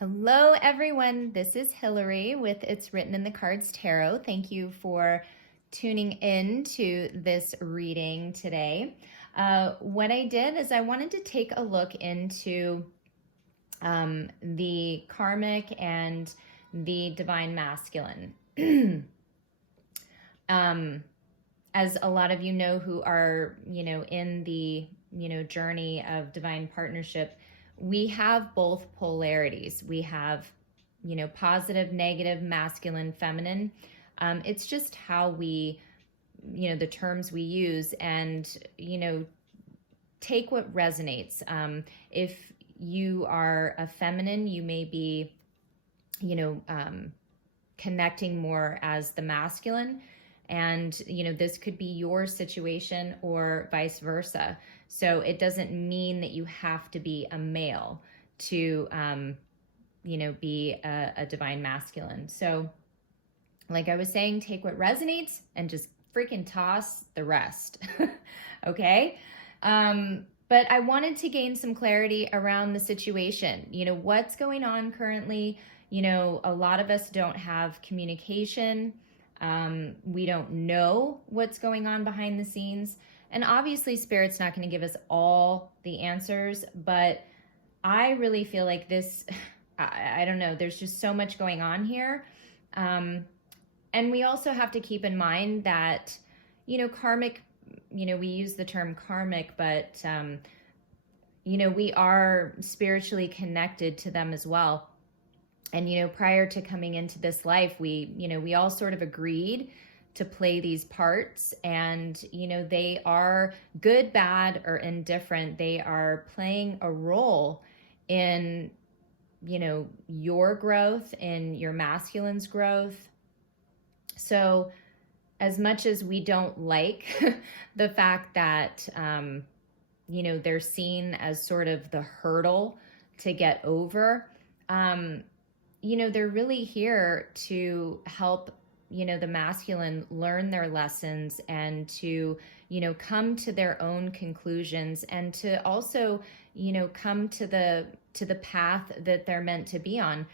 Hello, everyone. This is Hilary with It's Written in the Cards Tarot. Thank you for tuning in to this reading today. What I did is I wanted to take a look into the karmic and the divine masculine. As a lot of you know who are, in the, journey of divine partnership, we have both polarities. We have, positive, negative, masculine, feminine. It's just how we, the terms we use, and, take what resonates. If you are a feminine, you may be, connecting more as the masculine. And, this could be your situation or vice versa. So it doesn't mean that you have to be a male to, be a divine masculine. So like I was saying, take what resonates and just freaking toss the rest. Okay. But I wanted to gain some clarity around the situation. What's going on currently? A lot of us don't have communication. We don't know what's going on behind the scenes. And obviously Spirit's not going to give us all the answers, but I really feel like this, I don't know, there's just so much going on here. And we also have to keep in mind that, karmic, we use the term karmic, but, we are spiritually connected to them as well. And, prior to coming into this life, we all sort of agreed to play these parts, and, they are good, bad, or indifferent. They are playing a role in, your growth, in your masculine's growth. So as much as we don't like the fact that, they're seen as sort of the hurdle to get over, they're really here to help, the masculine learn their lessons and to, come to their own conclusions, and to also, come to the path that they're meant to be on.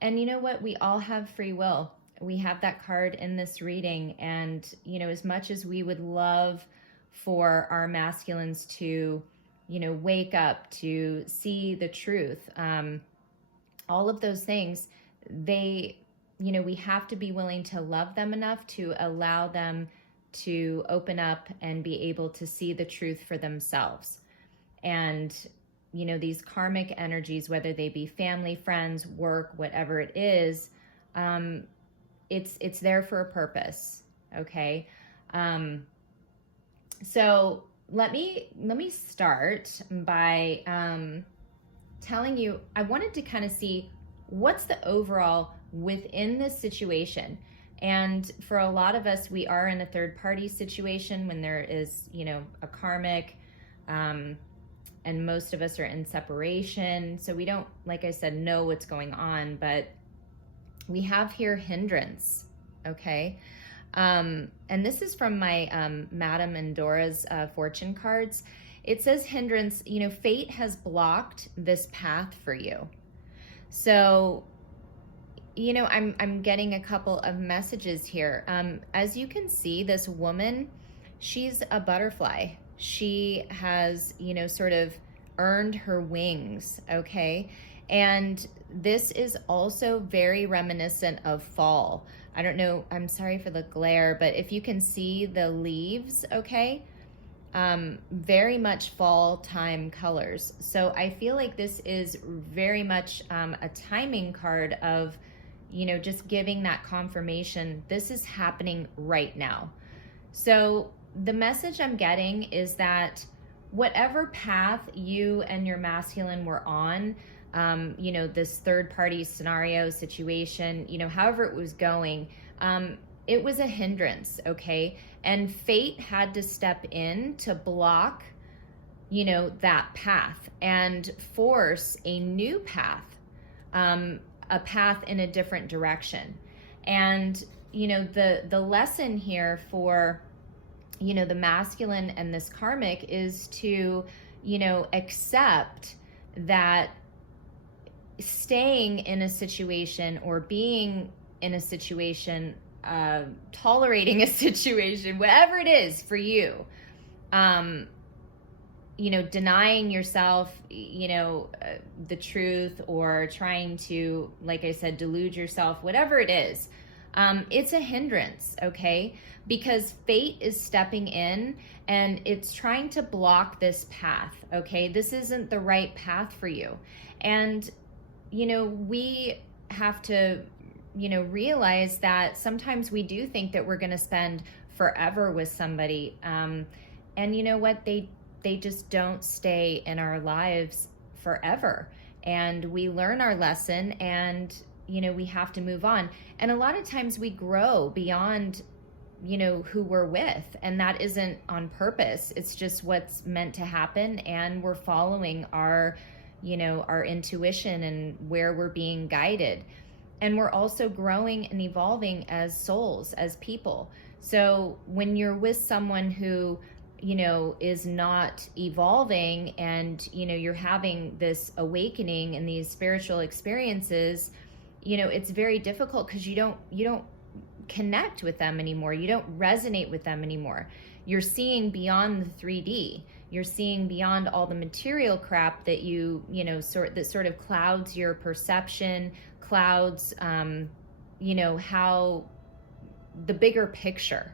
And you know what? We all have free will. We have that card in this reading. And, as much as we would love for our masculines to, wake up, to see the truth, all of those things, we have to be willing to love them enough to allow them to open up and be able to see the truth for themselves. And, these karmic energies, whether they be family, friends, work, whatever it is, it's there for a purpose. Okay. So let me start by, telling you, I wanted to kind of see what's the overall within this situation. And for a lot of us, we are in a third party situation when there is, a karmic, and most of us are in separation. So we don't, like I said, know what's going on, but we have here hindrance. Okay. And this is from my, Madame Endora's, fortune cards. It says hindrance, fate has blocked this path for you. So, I'm getting a couple of messages here. As you can see, this woman, she's a butterfly. She has, sort of earned her wings. Okay. And this is also very reminiscent of fall. I don't know. I'm sorry for the glare, but if you can see the leaves, okay. Very much fall time colors. So I feel like this is very much a timing card of, just giving that confirmation. This is happening right now. So the message I'm getting is that whatever path you and your masculine were on, this third party scenario situation, however it was going, it was a hindrance. Okay. And fate had to step in to block, that path and force a new path, a path in a different direction. And, the lesson here for, the masculine and this karmic is to, accept that staying in a situation or being in a situation, tolerating a situation, whatever it is for you, denying yourself, the truth, or trying to, like I said, delude yourself, whatever it is, it's a hindrance, okay? Because fate is stepping in and it's trying to block this path, okay? This isn't the right path for you. And, we have to, realize that sometimes we do think that we're going to spend forever with somebody. And you know what? They just don't stay in our lives forever. And we learn our lesson, and, we have to move on. And a lot of times we grow beyond, who we're with. And that isn't on purpose. It's just what's meant to happen. And we're following our intuition and where we're being guided. And we're also growing and evolving as souls, as people. So when you're with someone who, is not evolving, and, you're having this awakening and these spiritual experiences, it's very difficult because you don't connect with them anymore. You don't resonate with them anymore. You're seeing beyond the 3D. You're seeing beyond all the material crap that that sort of clouds your perception, clouds, how the bigger picture,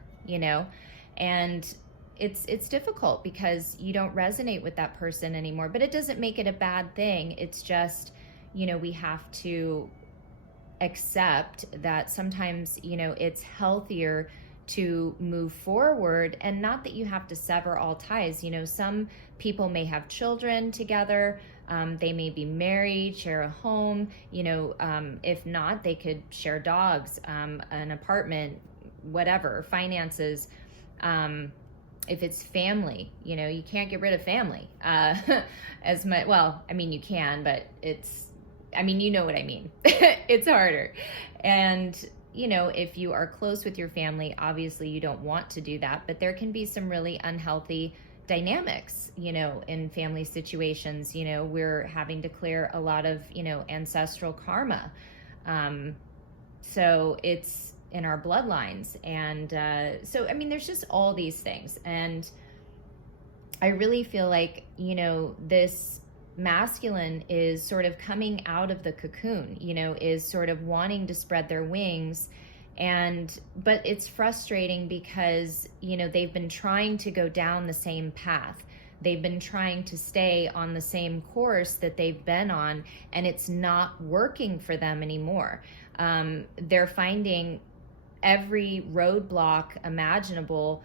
and it's difficult because you don't resonate with that person anymore. But it doesn't make it a bad thing. It's just, we have to accept that sometimes, it's healthier to move forward, and not that you have to sever all ties. Some people may have children together. They may be married, share a home, if not, they could share dogs, an apartment, whatever, finances. If it's family, you can't get rid of family, as much. Well, I mean, you can, but you know what I mean. It's harder. And, if you are close with your family, obviously you don't want to do that, but there can be some really unhealthy dynamics, in family situations. We're having to clear a lot of, ancestral karma. So it's in our bloodlines. And there's just all these things. And I really feel like, this masculine is sort of coming out of the cocoon, is sort of wanting to spread their wings. But it's frustrating because, they've been trying to go down the same path. They've been trying to stay on the same course that they've been on, and it's not working for them anymore. They're finding every roadblock imaginable,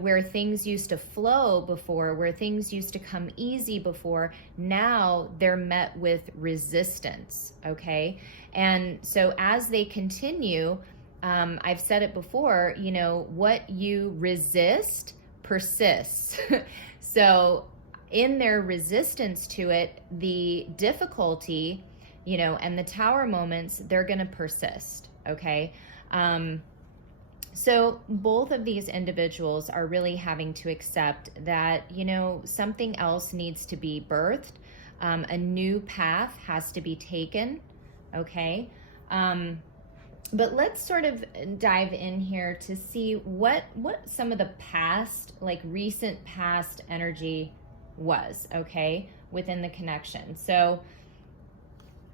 where things used to flow before, where things used to come easy before, now they're met with resistance, okay? And so as they continue, I've said it before, what you resist persists. So in their resistance to it, the difficulty, and the tower moments, they're going to persist, okay? So both of these individuals are really having to accept that, something else needs to be birthed. A new path has to be taken, okay? But let's sort of dive in here to see what some of the past, like recent past energy was, okay, within the connection. So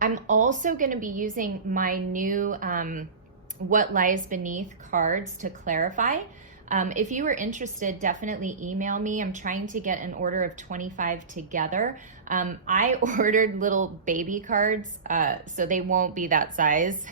I'm also going to be using my new What Lies Beneath cards to clarify. If you were interested, definitely email me. I'm trying to get an order of 25 together. I ordered little baby cards, so they won't be that size.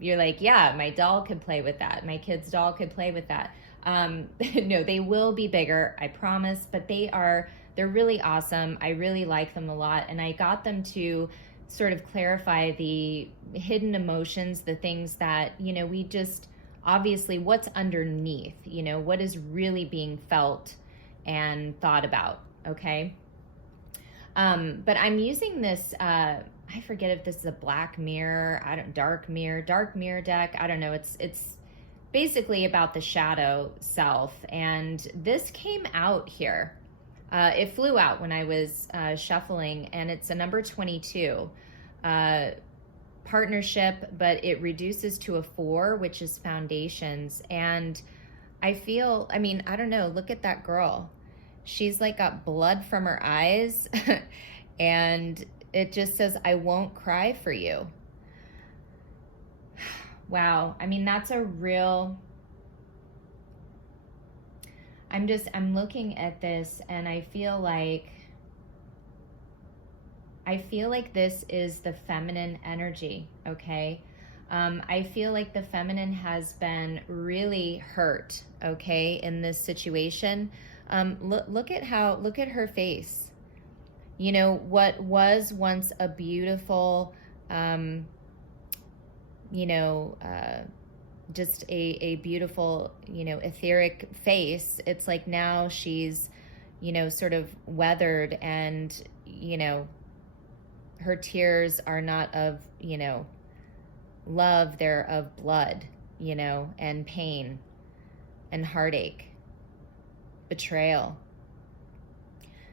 You're like, yeah, my doll could play with that. My kid's doll could play with that. No, they will be bigger, I promise, but they're really awesome. I really like them a lot, and I got them to sort of clarify the hidden emotions, the things that, we just, obviously what's underneath, what is really being felt and thought about, okay? But I'm using this, I forget if this is a black mirror, dark mirror deck, I don't know, it's basically about the shadow self, and this came out here. It flew out when I was shuffling, and it's a number 22. partnership, but it reduces to a 4, which is foundations. And I feel, I mean, I don't know, look at that girl. She's like got blood from her eyes and it just says, I won't cry for you. Wow. I mean, that's a real, I'm looking at this and I feel like this is the feminine energy, okay? I feel like the feminine has been really hurt, okay, in this situation. Look at her face. You know, what was once a beautiful, just a beautiful, etheric face. It's like now she's, sort of weathered and, her tears are not of, love, they're of blood, and pain and heartache, betrayal.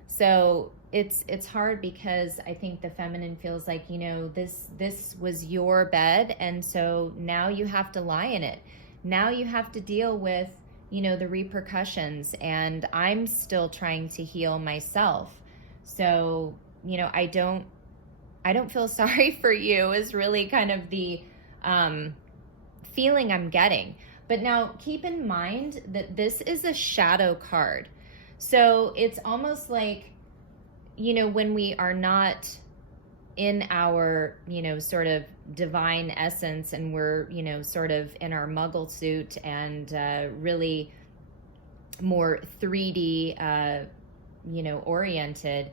So it's hard because I think the feminine feels like, this was your bed, and so now you have to lie in it. Now you have to deal with, the repercussions, and I'm still trying to heal myself. So, I don't feel sorry for you is really kind of the feeling I'm getting. But now keep in mind that this is a shadow card. So it's almost like, when we are not in our, sort of divine essence and we're, sort of in our muggle suit and really more 3D, oriented,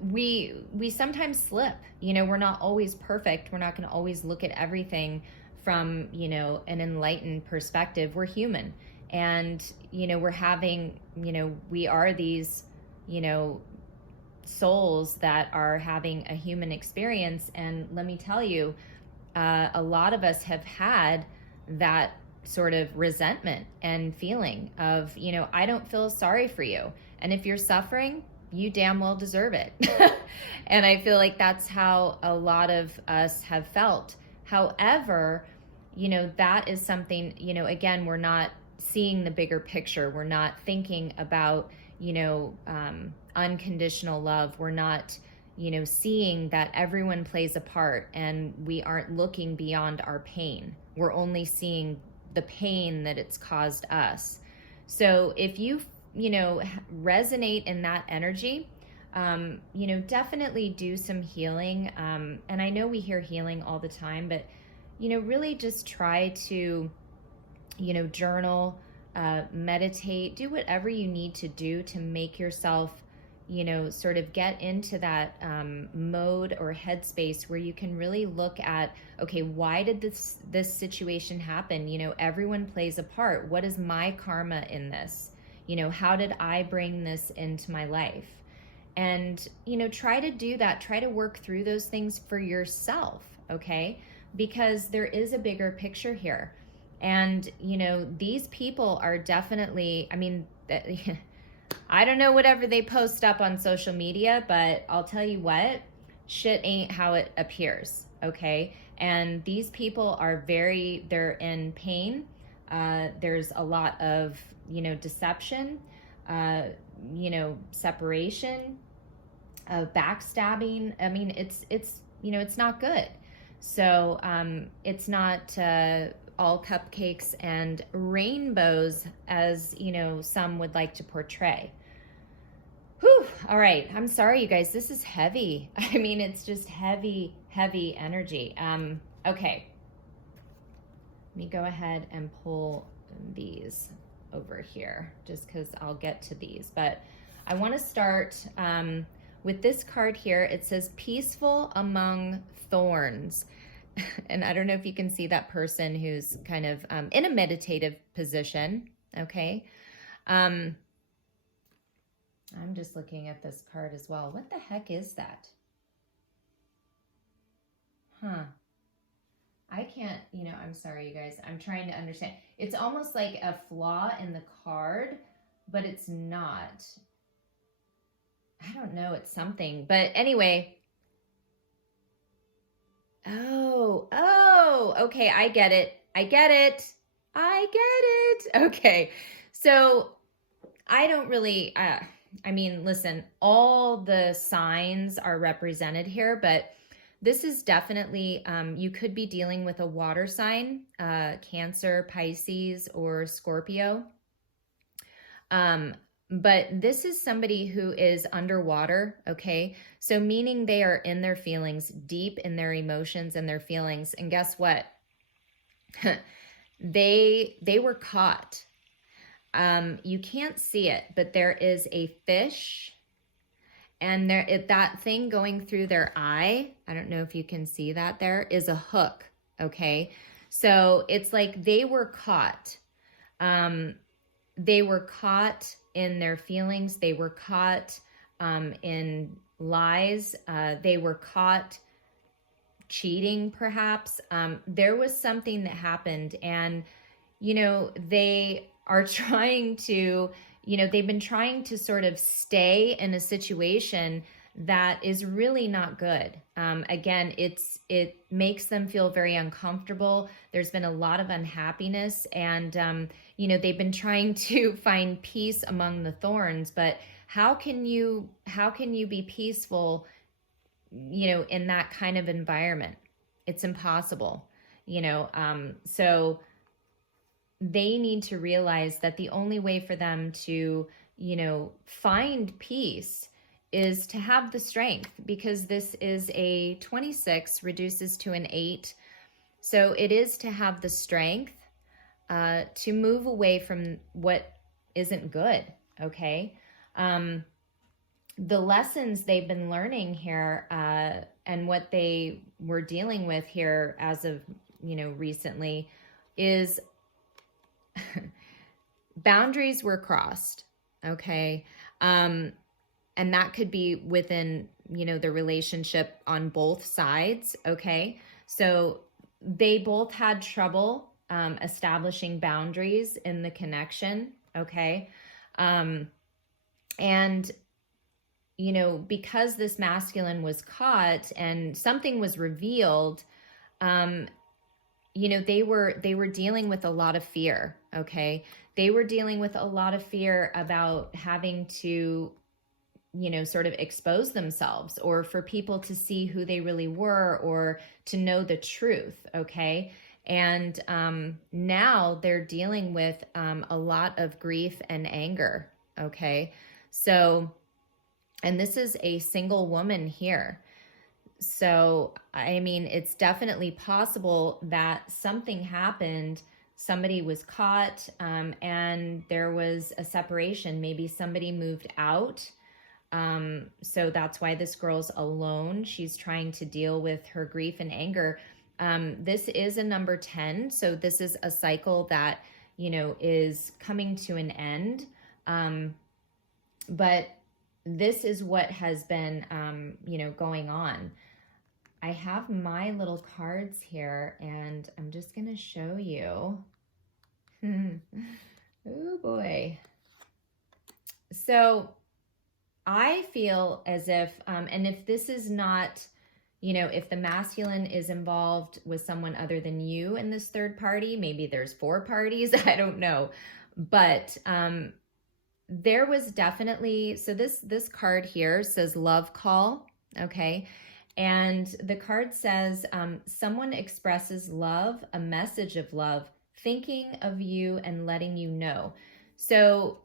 we sometimes slip. We're not always perfect. We're not going to always look at everything from, an enlightened perspective. We're human. And, we're having, we are these, souls that are having a human experience. And let me tell you, a lot of us have had that sort of resentment and feeling of, I don't feel sorry for you. And if you're suffering, you damn well deserve it. And I feel like that's how a lot of us have felt. However, that is something, again, we're not seeing the bigger picture. We're not thinking about, unconditional love. We're not, seeing that everyone plays a part and we aren't looking beyond our pain. We're only seeing the pain that it's caused us. So if you resonate in that energy, definitely do some healing. And I know we hear healing all the time, but, really just try to, journal, meditate, do whatever you need to do to make yourself, sort of get into that mode or headspace where you can really look at, okay, why did this situation happen? Everyone plays a part. What is my karma in this? How did I bring this into my life? And, try to do that. Try to work through those things for yourself, okay? Because there is a bigger picture here. And, these people are definitely, I mean, I don't know whatever they post up on social media, but I'll tell you what, shit ain't how it appears, okay? And these people are they're in pain. There's a lot of, deception, separation, backstabbing. I mean, it's not good. So it's not all cupcakes and rainbows as, some would like to portray. Whew. All right. I'm sorry, you guys. This is heavy. I mean, it's just heavy, heavy energy. Okay. Let me go ahead and pull these over here just because I'll get to these. But I want to start with this card here. It says peaceful among thorns. And I don't know if you can see that person who's kind of in a meditative position. Okay. I'm just looking at this card as well. What the heck is that? Huh. I can't, I'm sorry, you guys. I'm trying to understand. It's almost like a flaw in the card, but it's not. I don't know. It's something. But anyway, Oh, okay. I get it. Okay. So I don't really, I mean, listen, all the signs are represented here, but this is definitely, you could be dealing with a water sign, Cancer, Pisces, or Scorpio. But this is somebody who is underwater, okay? So meaning they are in their feelings, deep in their emotions and their feelings. And guess what? They were caught. You can't see it, but there is a fish, and that thing going through their eye, I don't know if you can see that, there is a hook, okay? So it's like they were caught. They were caught in their feelings. They were caught in lies. They were caught cheating, perhaps. There was something that happened, and, they are trying to, they've been trying to sort of stay in a situation that is really not good. Again, it makes them feel very uncomfortable. There's been a lot of unhappiness, and they've been trying to find peace among the thorns. But how can you be peaceful, in that kind of environment? It's impossible, so they need to realize that the only way for them to, find peace is to have the strength, because this is a 26 reduces to an 8. So it is to have the strength to move away from what isn't good, okay? The lessons they've been learning here and what they were dealing with here as of, recently is boundaries were crossed, okay? And that could be within, the relationship on both sides, okay? So they both had trouble establishing boundaries in the connection, okay? And, because this masculine was caught and something was revealed, they were dealing with a lot of fear, okay? They were dealing with a lot of fear about having to, sort of expose themselves, or for people to see who they really were, or to know the truth, okay? And now they're dealing with a lot of grief and anger, okay? So, and this is a single woman here. So, I mean, it's definitely possible that something happened, somebody was caught, and there was a separation. Maybe somebody moved out. So that's why this girl's alone. She's trying to deal with her grief and anger. This is a number 10. So this is a cycle that, is coming to an end. But this is what has been, going on. I have my little cards here, and I'm just going to show you. Oh boy. So I feel as if, and if this is not, if the masculine is involved with someone other than you in this third party, maybe there's 4 parties, I don't know. But there was definitely, so this card here says love call, okay? And the card says, someone expresses love, a message of love, thinking of you and letting you know. So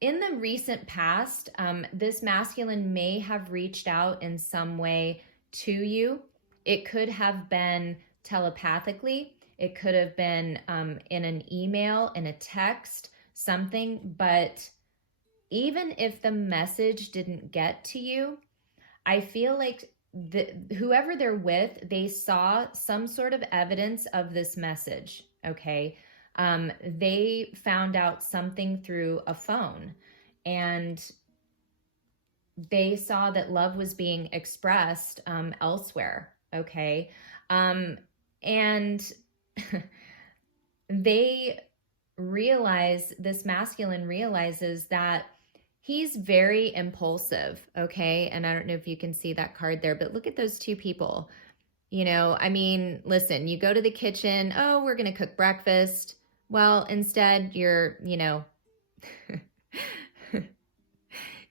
in the recent past, this masculine may have reached out in some way to you. It could have been telepathically. It could have been in an email, in a text, something. But even if the message didn't get to you, I feel like whoever they're with, they saw some sort of evidence of this message, okay? They found out something through a phone, and they saw that love was being expressed elsewhere, okay? And they realize, this masculine realizes that he's very impulsive, okay? And I don't know if you can see that card there, but look at those 2 people. I mean, listen, you go to the kitchen, oh, we're going to cook breakfast. Well, instead you're,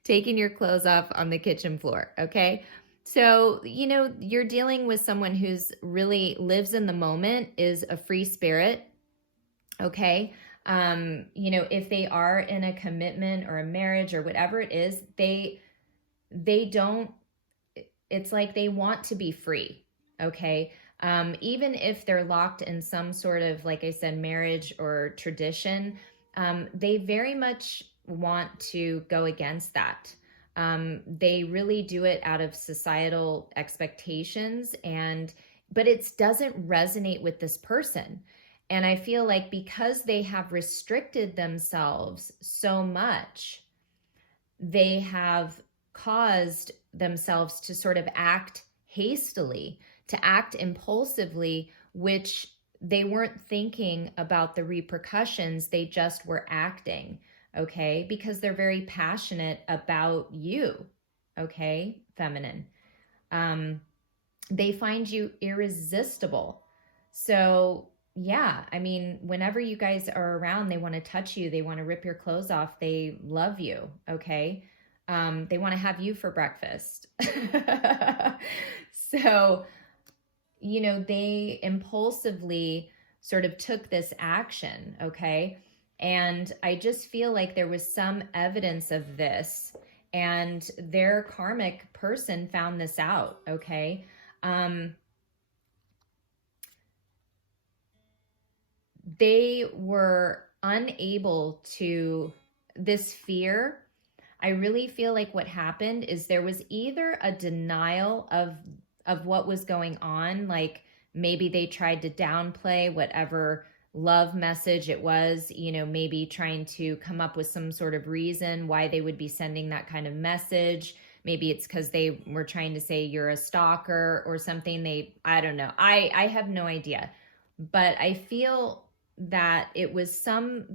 taking your clothes off on the kitchen floor. Okay. So, you're dealing with someone who's really lives in the moment, is a free spirit. Okay. If they are in a commitment or a marriage or whatever it is, they don't, it's like they want to be free. Okay. Even if they're locked in some sort of, like I said, marriage or tradition, they very much want to go against that. They really do it out of societal expectations, but it doesn't resonate with this person. And I feel like because they have restricted themselves so much, they have caused themselves to sort of act hastily, to act impulsively, which they weren't thinking about the repercussions. They just were acting, okay? Because they're very passionate about you, okay, feminine. They find you irresistible. So yeah, I mean, whenever you guys are around, they want to touch you. They want to rip your clothes off. They love you, okay? They want to have you for breakfast. So, they impulsively sort of took this action, okay? And I just feel like there was some evidence of this, and their karmic person found this out, okay? They were unable to, this fear, I really feel like what happened is there was either a denial of what was going on, like maybe they tried to downplay whatever love message it was, maybe trying to come up with some sort of reason why they would be sending that kind of message. Maybe it's because they were trying to say you're a stalker or something. I don't know. I have no idea. But I feel that there was some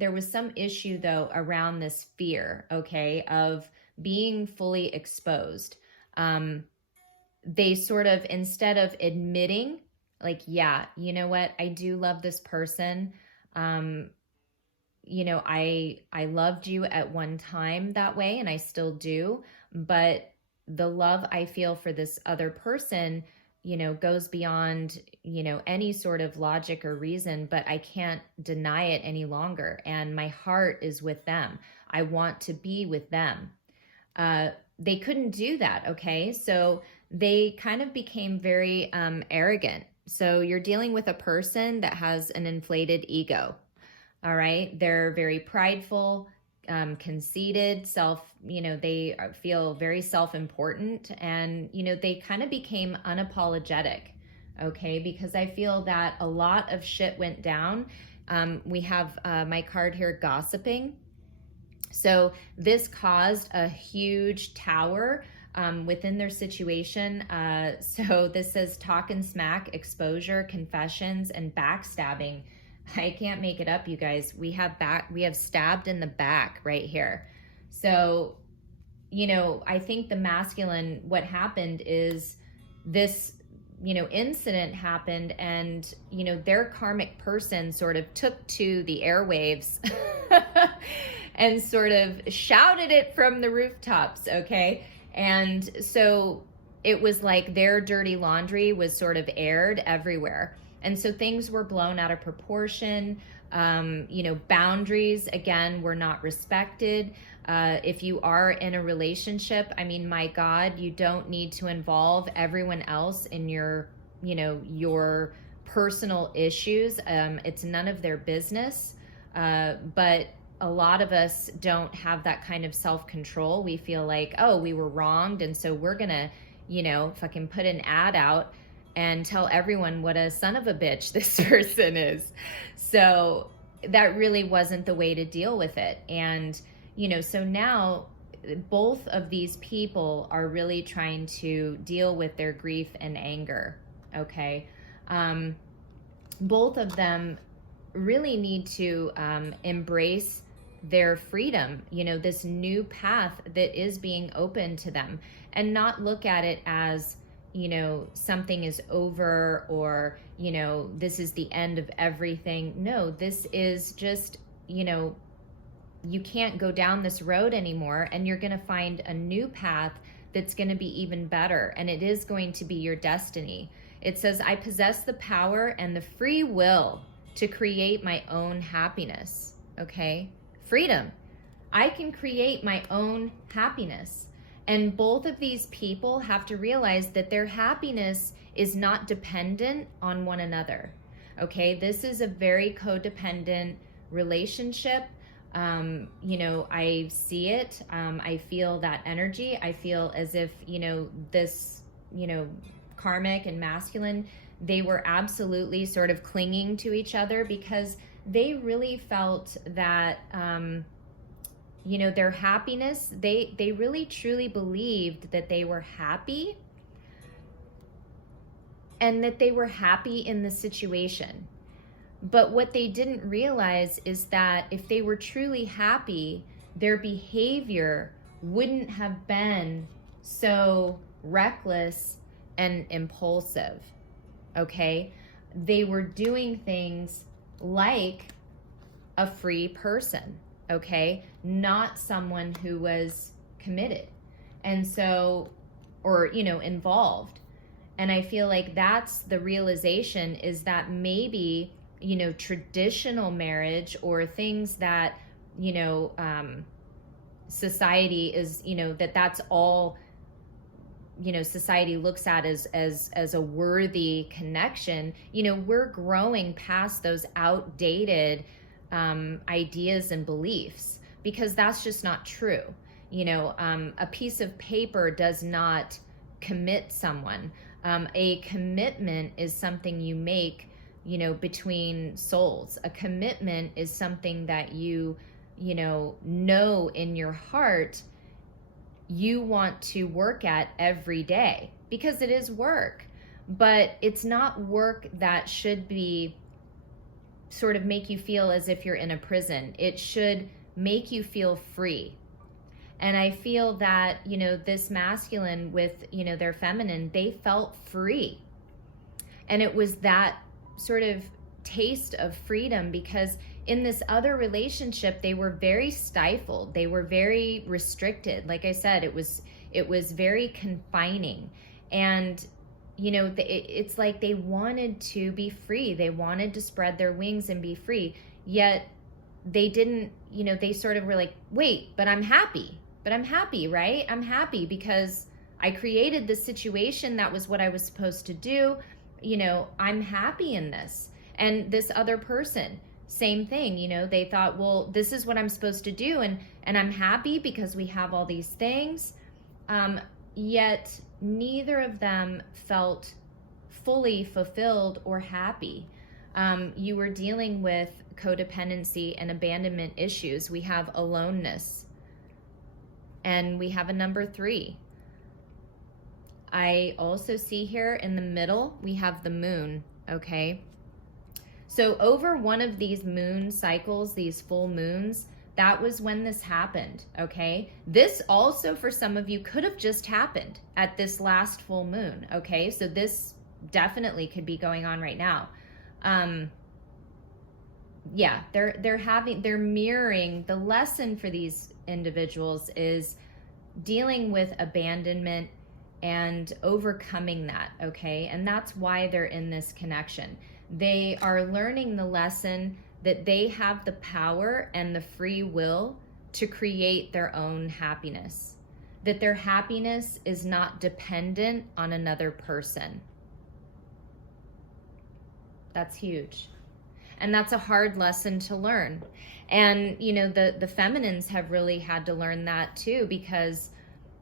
issue though around this fear, okay, of being fully exposed. They sort of, instead of admitting like, yeah, you know what, I do love this person. I loved you at one time that way, and I still do, but the love I feel for this other person, goes beyond, any sort of logic or reason, but I can't deny it any longer. And my heart is with them. I want to be with them. They couldn't do that. Okay. So they kind of became very arrogant. So you're dealing with a person that has an inflated ego. All right. They're very prideful, conceited, they feel very self-important, and, they kind of became unapologetic. Okay. Because I feel that a lot of shit went down. We have my card here, gossiping. So this caused a huge tower within their situation. So this says talk and smack, exposure, confessions, and backstabbing. I can't make it up, you guys. We have stabbed in the back right here. So, I think the masculine, what happened is this, incident happened, and, their karmic person sort of took to the airwaves and sort of shouted it from the rooftops. Okay. And so it was like their dirty laundry was sort of aired everywhere. And so things were blown out of proportion. Boundaries, again, were not respected. If you are in a relationship, I mean, my God, you don't need to involve everyone else in your personal issues. It's none of their business. But a lot of us don't have that kind of self-control. We feel like, oh, we were wronged, and so we're gonna, fucking put an ad out and tell everyone what a son of a bitch this person is. So that really wasn't the way to deal with it. And, so now both of these people are really trying to deal with their grief and anger. Okay. Both of them really need to embrace their freedom, this new path that is being opened to them, and not look at it as, you know, something is over, or, you know, this is the end of everything. No, this is just, you know, you can't go down this road anymore, and you're going to find a new path that's going to be even better, and it is going to be your destiny. It says, I possess the power and the free will to create my own happiness. Okay? Freedom. I can create my own happiness. And both of these people have to realize that their happiness is not dependent on one another. Okay? This is a very codependent relationship. You know, I see it. I feel that energy. I feel as if, you know, this, you know, karmic and masculine, they were absolutely sort of clinging to each other because they really felt that, you know, their happiness, they really truly believed that they were happy, and that they were happy in the situation. But what they didn't realize is that if they were truly happy, their behavior wouldn't have been so reckless and impulsive. Okay? They were doing things like a free person. Okay? Not someone who was committed. And so, or, you know, involved. And I feel like that's the realization, is that maybe, you know, traditional marriage, or things that, you know, society is, you know, that's all, you know, society looks at as a worthy connection. You know, we're growing past those outdated ideas and beliefs, because that's just not true. You know, a piece of paper does not commit someone. A commitment is something you make, you know, between souls. A commitment is something that you know in your heart you want to work at every day, because it is work. But it's not work that should be sort of make you feel as if you're in a prison. It should make you feel free. And I feel that, you know, this masculine with, you know, their feminine, they felt free. And it was that sort of taste of freedom, because in this other relationship, they were very stifled. They were very restricted. Like I said, it was very confining. And, you know, it's like they wanted to be free. They wanted to spread their wings and be free. Yet they didn't, you know, they sort of were like, wait, but I'm happy. But I'm happy, right? I'm happy because I created this situation. That was what I was supposed to do. You know, I'm happy in this. And this other person, same thing, you know, they thought, well, this is what I'm supposed to do. And I'm happy because we have all these things. Yet neither of them felt fully fulfilled or happy. You were dealing with codependency and abandonment issues. We have aloneness. And we have a number 3. I also see here in the middle, we have the moon, okay? So over one of these moon cycles, these full moons, that was when this happened, okay? This also, for some of you, could have just happened at this last full moon, okay? So this definitely could be going on right now. Yeah, they're mirroring, the lesson for these individuals is dealing with abandonment and overcoming that, okay? And that's why they're in this connection. They are learning the lesson that they have the power and the free will to create their own happiness, that their happiness is not dependent on another person. That's huge. And that's a hard lesson to learn. And, you know, the feminines have really had to learn that too, because,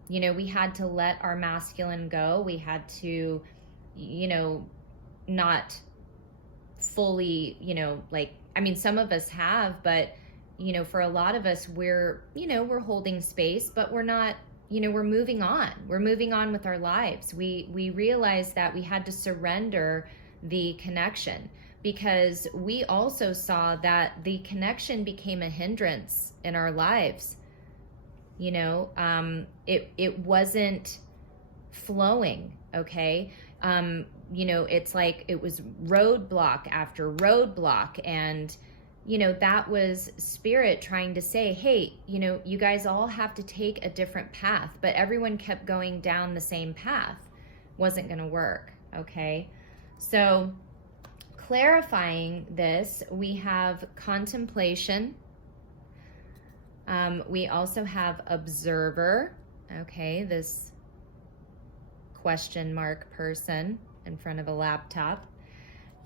you know, we had to let our masculine go. We had to, you know, not fully, you know, like, I mean, some of us have, but, you know, for a lot of us, we're holding space, but we're not, you know, we're moving on. We're moving on with our lives. We realized that we had to surrender the connection, because we also saw that the connection became a hindrance in our lives. You know, it wasn't flowing. okay? You know, it's like it was roadblock after roadblock, and you know, that was spirit trying to say, hey, you know, you guys all have to take a different path, but everyone kept going down the same path. Wasn't going to work, okay? So clarifying this, we have contemplation. We also have observer, okay, this question mark person in front of a laptop.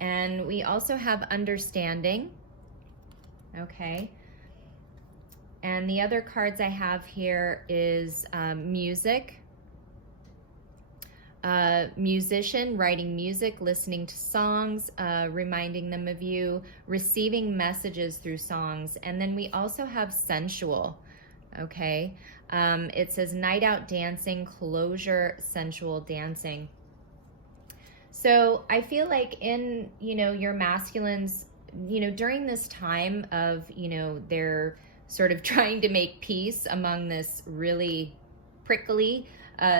And we also have understanding, okay. And the other cards I have here is music. Musician, writing music, listening to songs, reminding them of you, receiving messages through songs. And then we also have sensual, okay? It says night out dancing, closure, sensual dancing. So I feel like in, you know, your masculines, you know, during this time of, you know, they're sort of trying to make peace among this really prickly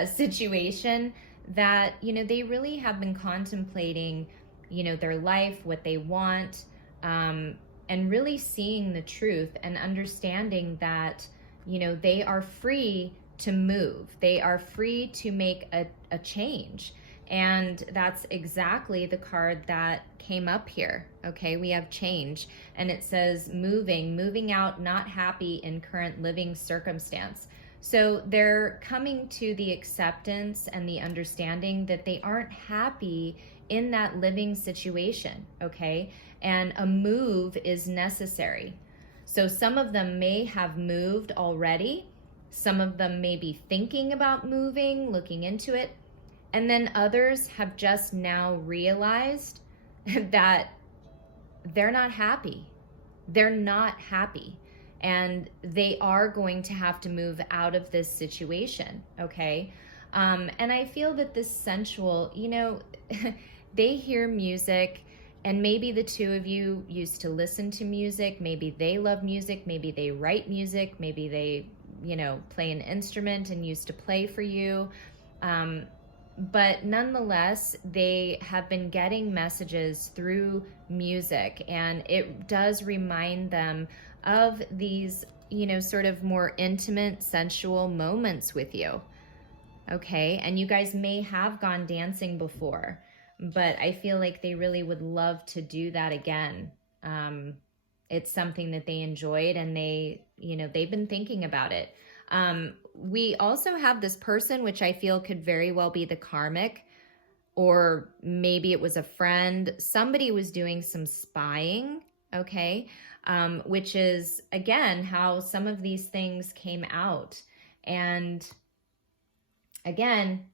situation, that, you know, they really have been contemplating, you know, their life, what they want, and really seeing the truth and understanding that, you know, they are free to move. They are free to make a change. And that's exactly the card that came up here. Okay, we have change, and it says moving out, not happy in current living circumstance. So they're coming to the acceptance and the understanding that they aren't happy in that living situation, okay? And a move is necessary. So some of them may have moved already. Some of them may be thinking about moving, looking into it. And then others have just now realized that they're not happy. They're not happy. And they are going to have to move out of this situation, okay? And I feel that this sensual, you know, they hear music, and maybe the two of you used to listen to music. Maybe they love music. Maybe they write music. Maybe they, you know, play an instrument and used to play for you. But nonetheless, they have been getting messages through music, and it does remind them of these, you know, sort of more intimate, sensual moments with you. Okay, and you guys may have gone dancing before, but I feel like they really would love to do that again. It's something that they enjoyed, and they, you know, they've been thinking about it. We also have this person, which I feel could very well be the karmic, or maybe it was a friend. Somebody was doing some spying, okay? Which is, again, how some of these things came out. And again,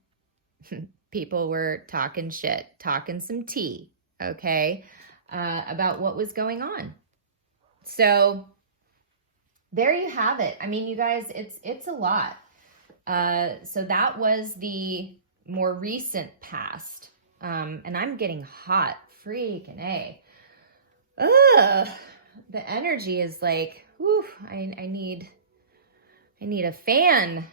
people were talking shit, talking some tea, okay, about what was going on. So there you have it. I mean, you guys, it's a lot. So that was the more recent past. And I'm getting hot, freaking A. Ugh, the energy is like, whew, I need a fan.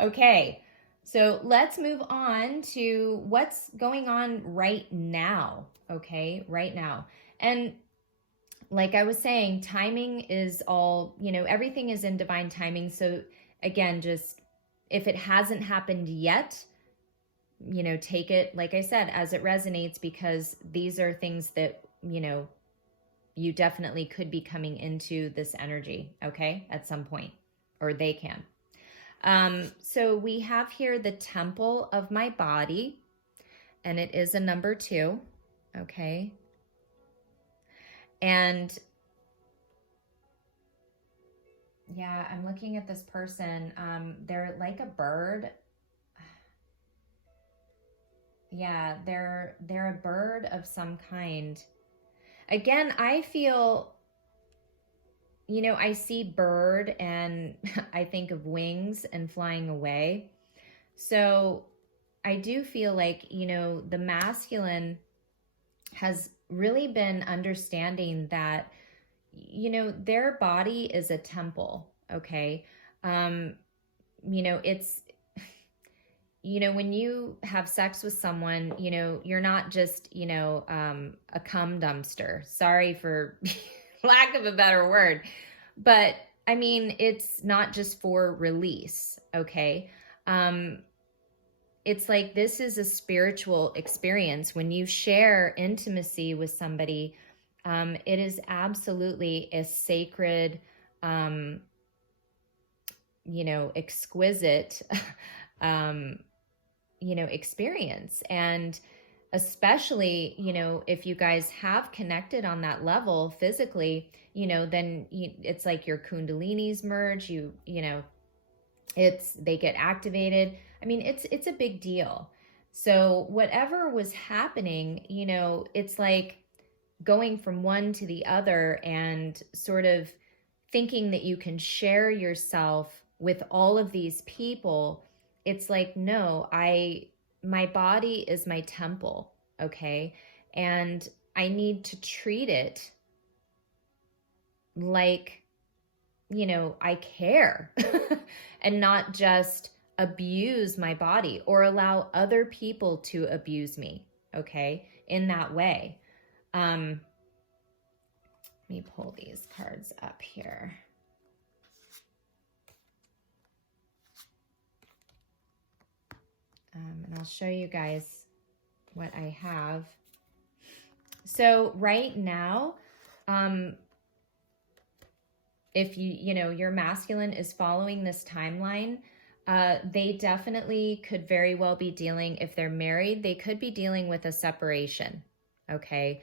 Okay, so let's move on to what's going on right now. Okay, right now. And like I was saying, timing is all, you know, everything is in divine timing. So again, just if it hasn't happened yet, you know, take it, like I said, as it resonates, because these are things that, you know, you definitely could be coming into this energy, okay, at some point, or they can. So we have here the temple of my body, and it is a number 2, okay? And yeah, I'm looking at this person. They're like a bird. Yeah, they're a bird of some kind. Again, I feel, you know, I see bird and I think of wings and flying away. So I do feel like, you know, the masculine has really been understanding that, you know, their body is a temple, okay? You know, when you have sex with someone, you're not just, a cum dumpster. Sorry for lack of a better word. But I mean, it's not just for release, okay? It's like this is a spiritual experience. When you share intimacy with somebody, it is absolutely a sacred, exquisite, experience. And especially, if you guys have connected on that level physically, then it's like your kundalinis merge, they get activated. I mean, it's a big deal. So whatever was happening, it's like going from one to the other and sort of thinking that you can share yourself with all of these people. It's like, no, my body is my temple, okay? And I need to treat it like, I care and not just abuse my body or allow other people to abuse me, okay, in that way. Let me pull these cards up here. And I'll show you guys what I have. So right now, if your masculine is following this timeline, they definitely could very well be dealing, if they're married, they could be dealing with a separation. Okay.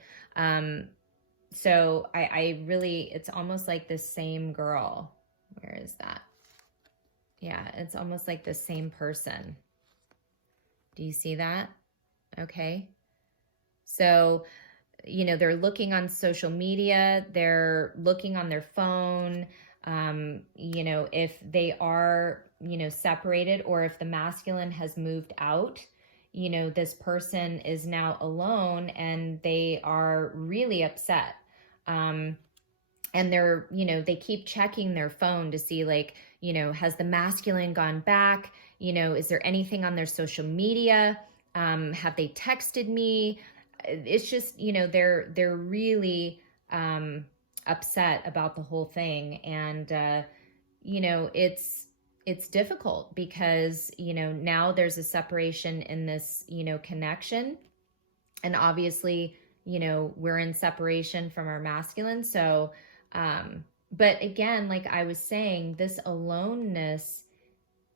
So I really, it's almost like the same girl. Where is that? Yeah, it's almost like the same person. Do you see that? Okay. So, they're looking on social media, they're looking on their phone, if they are, separated, or if the masculine has moved out, this person is now alone and they are really upset. And they're, they keep checking their phone to see, like, has the masculine gone back? Is there anything on their social media? Have they texted me? It's just, they're really upset about the whole thing. And, it's difficult because, now there's a separation in this, connection. And obviously, we're in separation from our masculine. So, but again, like I was saying, this aloneness,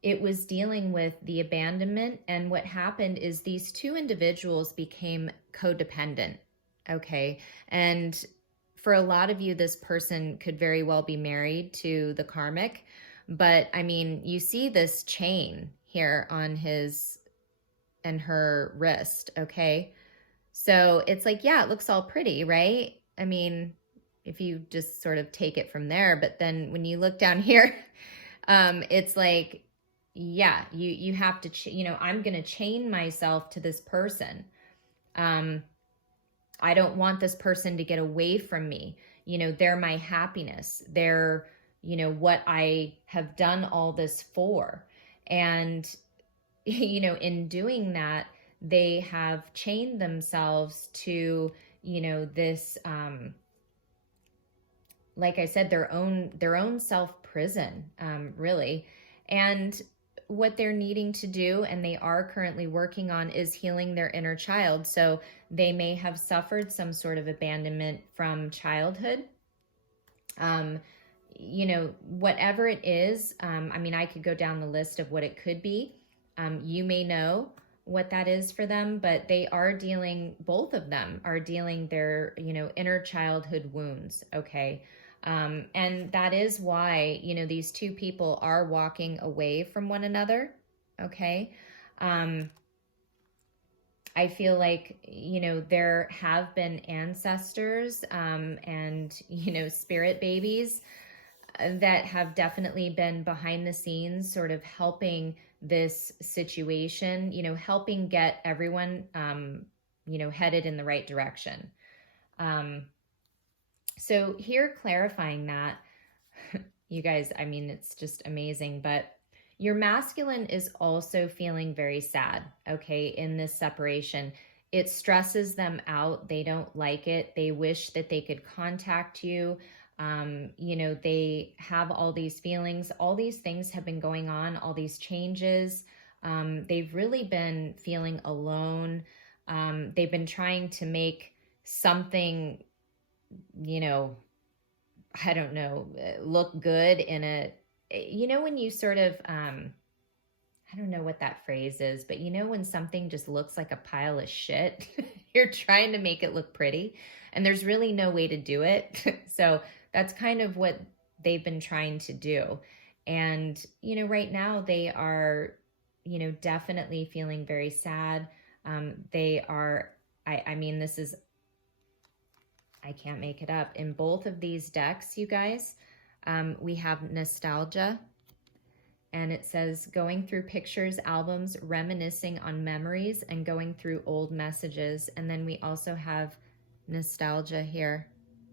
it was dealing with the abandonment. And what happened is these two individuals became codependent. Okay. And for a lot of you, this person could very well be married to the karmic. But I mean, you see this chain here on his and her wrist. Okay. So it's like, yeah, it looks all pretty, right? I mean, if you just sort of take it from there, but then when you look down here, it's like, yeah, you have to, I'm going to chain myself to this person. I don't want this person to get away from me. They're my happiness. They're, what I have done all this for. And, in doing that, they have chained themselves to, this, like I said, their own self prison, really. And what they're needing to do, and they are currently working on, is healing their inner child. So they may have suffered some sort of abandonment from childhood. Whatever it is, I mean, I could go down the list of what it could be. You may know what that is for them, but they are dealing, both of them are dealing their, inner childhood wounds. Okay. And that is why, these two people are walking away from one another. Okay. I feel like, there have been ancestors, and, spirit babies that have definitely been behind the scenes, sort of helping this situation, helping get everyone, headed in the right direction. So here, clarifying that, you guys, I mean, it's just amazing, but, Your masculine is also feeling very sad, okay, in this separation. It stresses them out. They don't like it. They wish that they could contact you. You know, they have all these feelings. All these things have been going on, all these changes. They've really been feeling alone. They've been trying to make something, you know, I don't know, look good in a, you know, when you sort of, I don't know what that phrase is, but you know, when something just looks like a pile of shit, you're trying to make it look pretty and there's really no way to do it. So that's kind of what they've been trying to do. And, you know, right now they are, you know, definitely feeling very sad. They are, I mean, this is, I can't make it up. In both of these decks, you guys, we have nostalgia. And it says going through pictures, albums, reminiscing on memories, and going through old messages. And then we also have nostalgia here.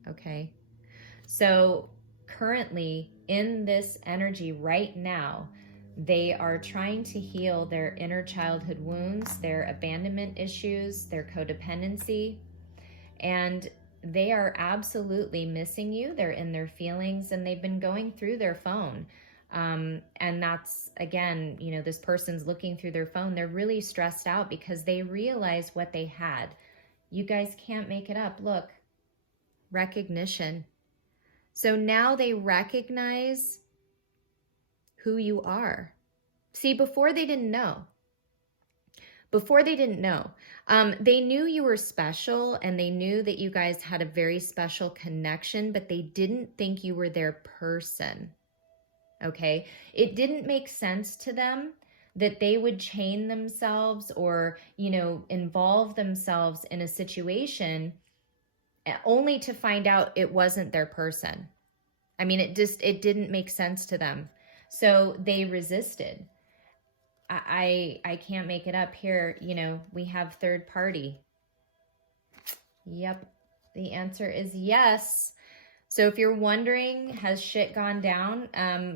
Okay. So currently in this energy right now, they are trying to heal their inner childhood wounds, their abandonment issues, their codependency, and they are absolutely missing you. They're in their feelings and they've been going through their phone. And that's, again, you know, this person's looking through their phone. They're really stressed out because they realize what they had. You guys can't make it up. Look, recognition. So now they recognize who you are. See, before they didn't know. Before they didn't know. They knew you were special and they knew that you guys had a very special connection, but they didn't think you were their person. Okay? It didn't make sense to them that they would chain themselves or, you know, involve themselves in a situation only to find out it wasn't their person. I mean, it didn't make sense to them. So they resisted. I can't make it up here. You know, we have third party. Yep. The answer is yes. So if you're wondering, has shit gone down?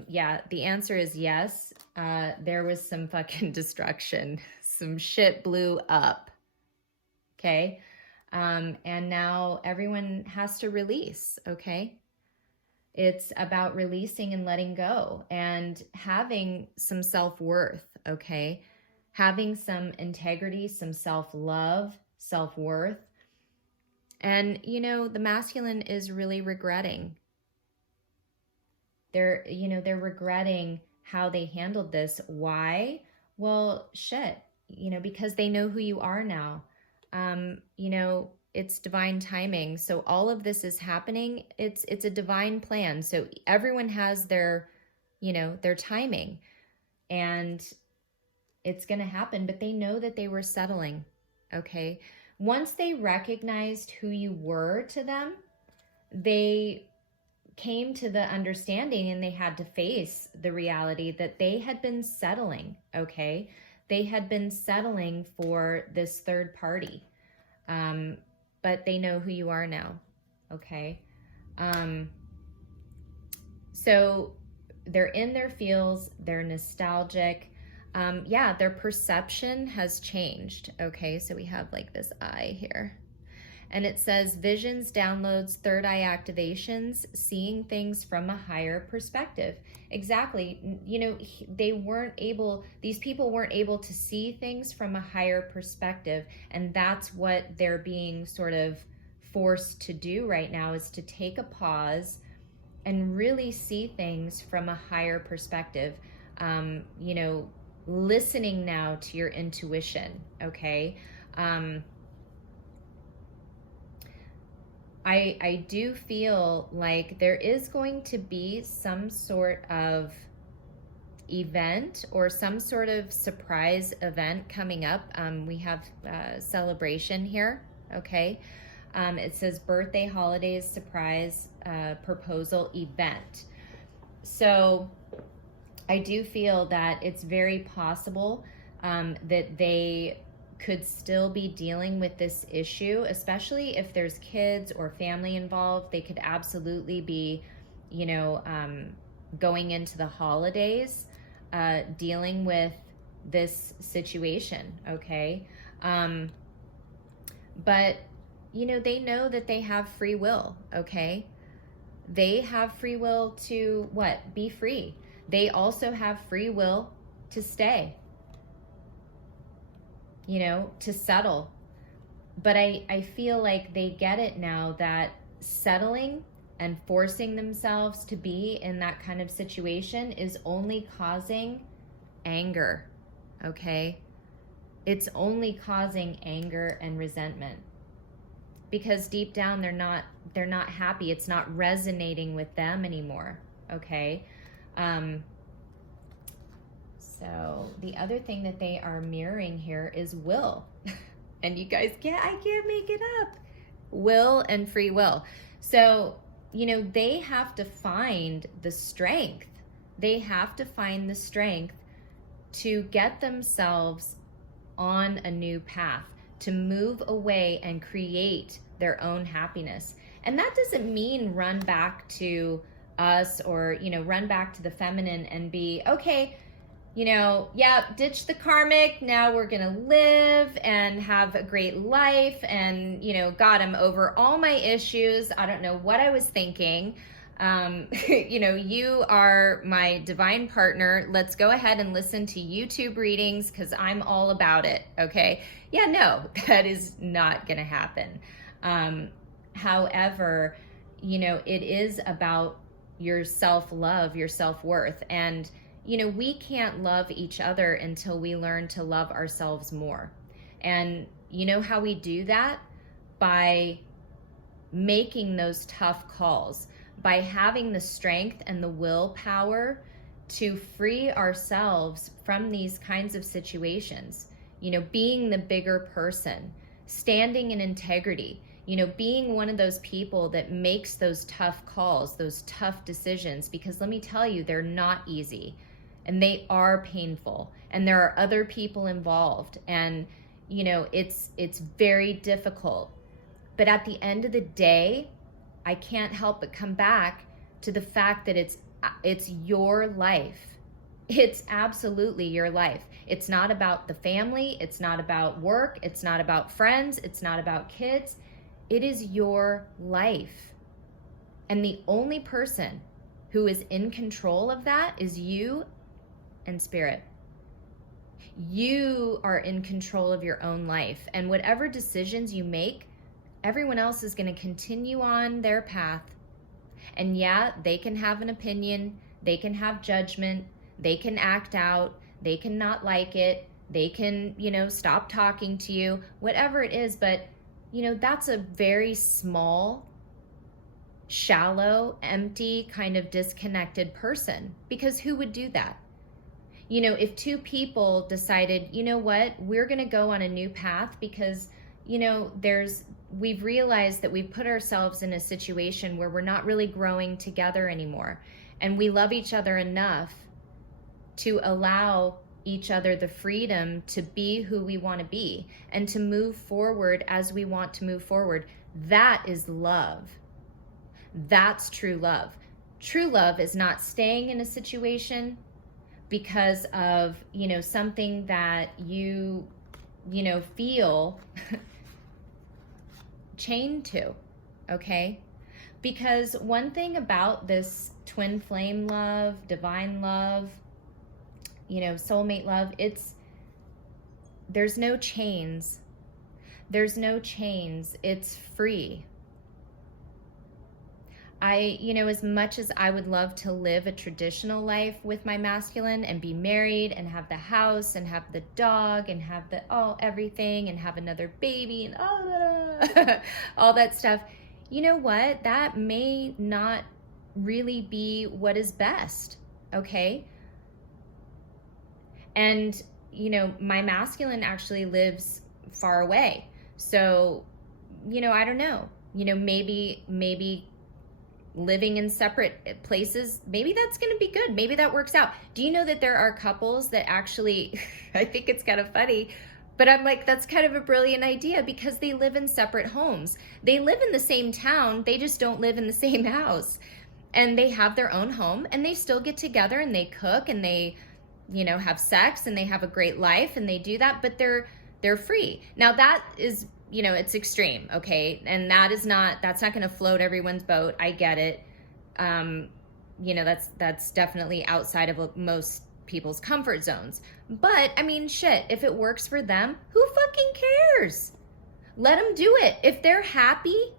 Yeah, the answer is yes. There was some fucking destruction. Some shit blew up. Okay. And now everyone has to release. Okay. It's about releasing and letting go and having some self-worth, okay? Having some integrity, some self-love, self-worth. And, you know, the masculine is really regretting. They're regretting how they handled this. Why? Well, shit, you know, because they know who you are now. You know, it's divine timing. So all of this is happening. It's a divine plan. So everyone has their, you know, their timing and it's going to happen, but they know that they were settling. Okay. Once they recognized who you were to them, they came to the understanding and they had to face the reality that they had been settling. Okay. They had been settling for this third party. But they know who you are now, okay? So they're in their feels, they're nostalgic. Yeah, their perception has changed, okay? So we have like this eye here. And it says visions, downloads, third eye activations, seeing things from a higher perspective. Exactly. You know, these people weren't able to see things from a higher perspective. And that's what they're being sort of forced to do right now, is to take a pause and really see things from a higher perspective. You know, listening now to your intuition, okay? I do feel like there is going to be some sort of event or some sort of surprise event coming up. We have celebration here, okay? It says birthday, holidays, surprise, proposal, event. So I do feel that it's very possible that they could still be dealing with this issue, especially if there's kids or family involved. They could absolutely be, you know, going into the holidays dealing with this situation, okay? But, you know, they know that they have free will, okay? They have free will to what? Be free. They also have free will to stay, you know, to settle. But I feel like they get it now that settling and forcing themselves to be in that kind of situation is only causing anger, okay? It's only causing anger and resentment, because deep down they're not happy. It's not resonating with them anymore, okay? So the other thing that they are mirroring here is will. And you guys I can't make it up. Will and free will. So, you know, they have to find the strength. They have to find the strength to get themselves on a new path, to move away and create their own happiness. And that doesn't mean run back to us or, you know, run back to the feminine and be, okay, you know, yeah, ditch the karmic. Now we're going to live and have a great life. And, you know, God, I'm over all my issues. I don't know what I was thinking. You know, you are my divine partner. Let's go ahead and listen to YouTube readings because I'm all about it. Okay. Yeah, no, that is not going to happen. However, you know, it is about your self-love, your self-worth. And, you know, we can't love each other until we learn to love ourselves more. And you know how we do that? By making those tough calls, by having the strength and the willpower to free ourselves from these kinds of situations. You know, being the bigger person, standing in integrity, you know, being one of those people that makes those tough calls, those tough decisions, because let me tell you, they're not easy and they are painful and there are other people involved and, you know, it's very difficult. But at the end of the day, I can't help but come back to the fact that it's your life. It's absolutely your life. It's not about the family. It's not about work. It's not about friends. It's not about kids. It is your life. And the only person who is in control of that is you and spirit. You are in control of your own life. And whatever decisions you make, everyone else is going to continue on their path. And yeah, they can have an opinion. They can have judgment. They can act out. They can not like it. They can, you know, stop talking to you, whatever it is. But, you know, that's a very small, shallow, empty, kind of disconnected person. Because who would do that? You know, if two people decided, you know what, we're going to go on a new path because, you know, we've realized that we've put ourselves in a situation where we're not really growing together anymore. And we love each other enough to allow each other the freedom to be who we want to be and to move forward as we want to move forward. That is love. That's true love. True love is not staying in a situation because of, you know, something that you know, feel chained to, okay? Because one thing about this twin flame love, divine love, you know, soulmate love, there's no chains. There's no chains. It's free. You know, as much as I would love to live a traditional life with my masculine and be married and have the house and have the dog and have everything and have another baby and all that stuff, you know what? That may not really be what is best, okay? And, you know, my masculine actually lives far away. So, you know, I don't know. You know, maybe living in separate places, maybe that's going to be good. Maybe that works out. Do you know that there are couples that actually, I think it's kind of funny, but I'm like, that's kind of a brilliant idea because they live in separate homes. They live in the same town. They just don't live in the same house. And they have their own home and they still get together and they cook and they, you know, have sex and they have a great life and they do that, but they're free. Now that is, you know, it's extreme, okay? And that's not going to float everyone's boat. I get it. You know, that's definitely outside of most people's comfort zones. But I mean, shit, if it works for them, who fucking cares? Let them do it. If they're happy,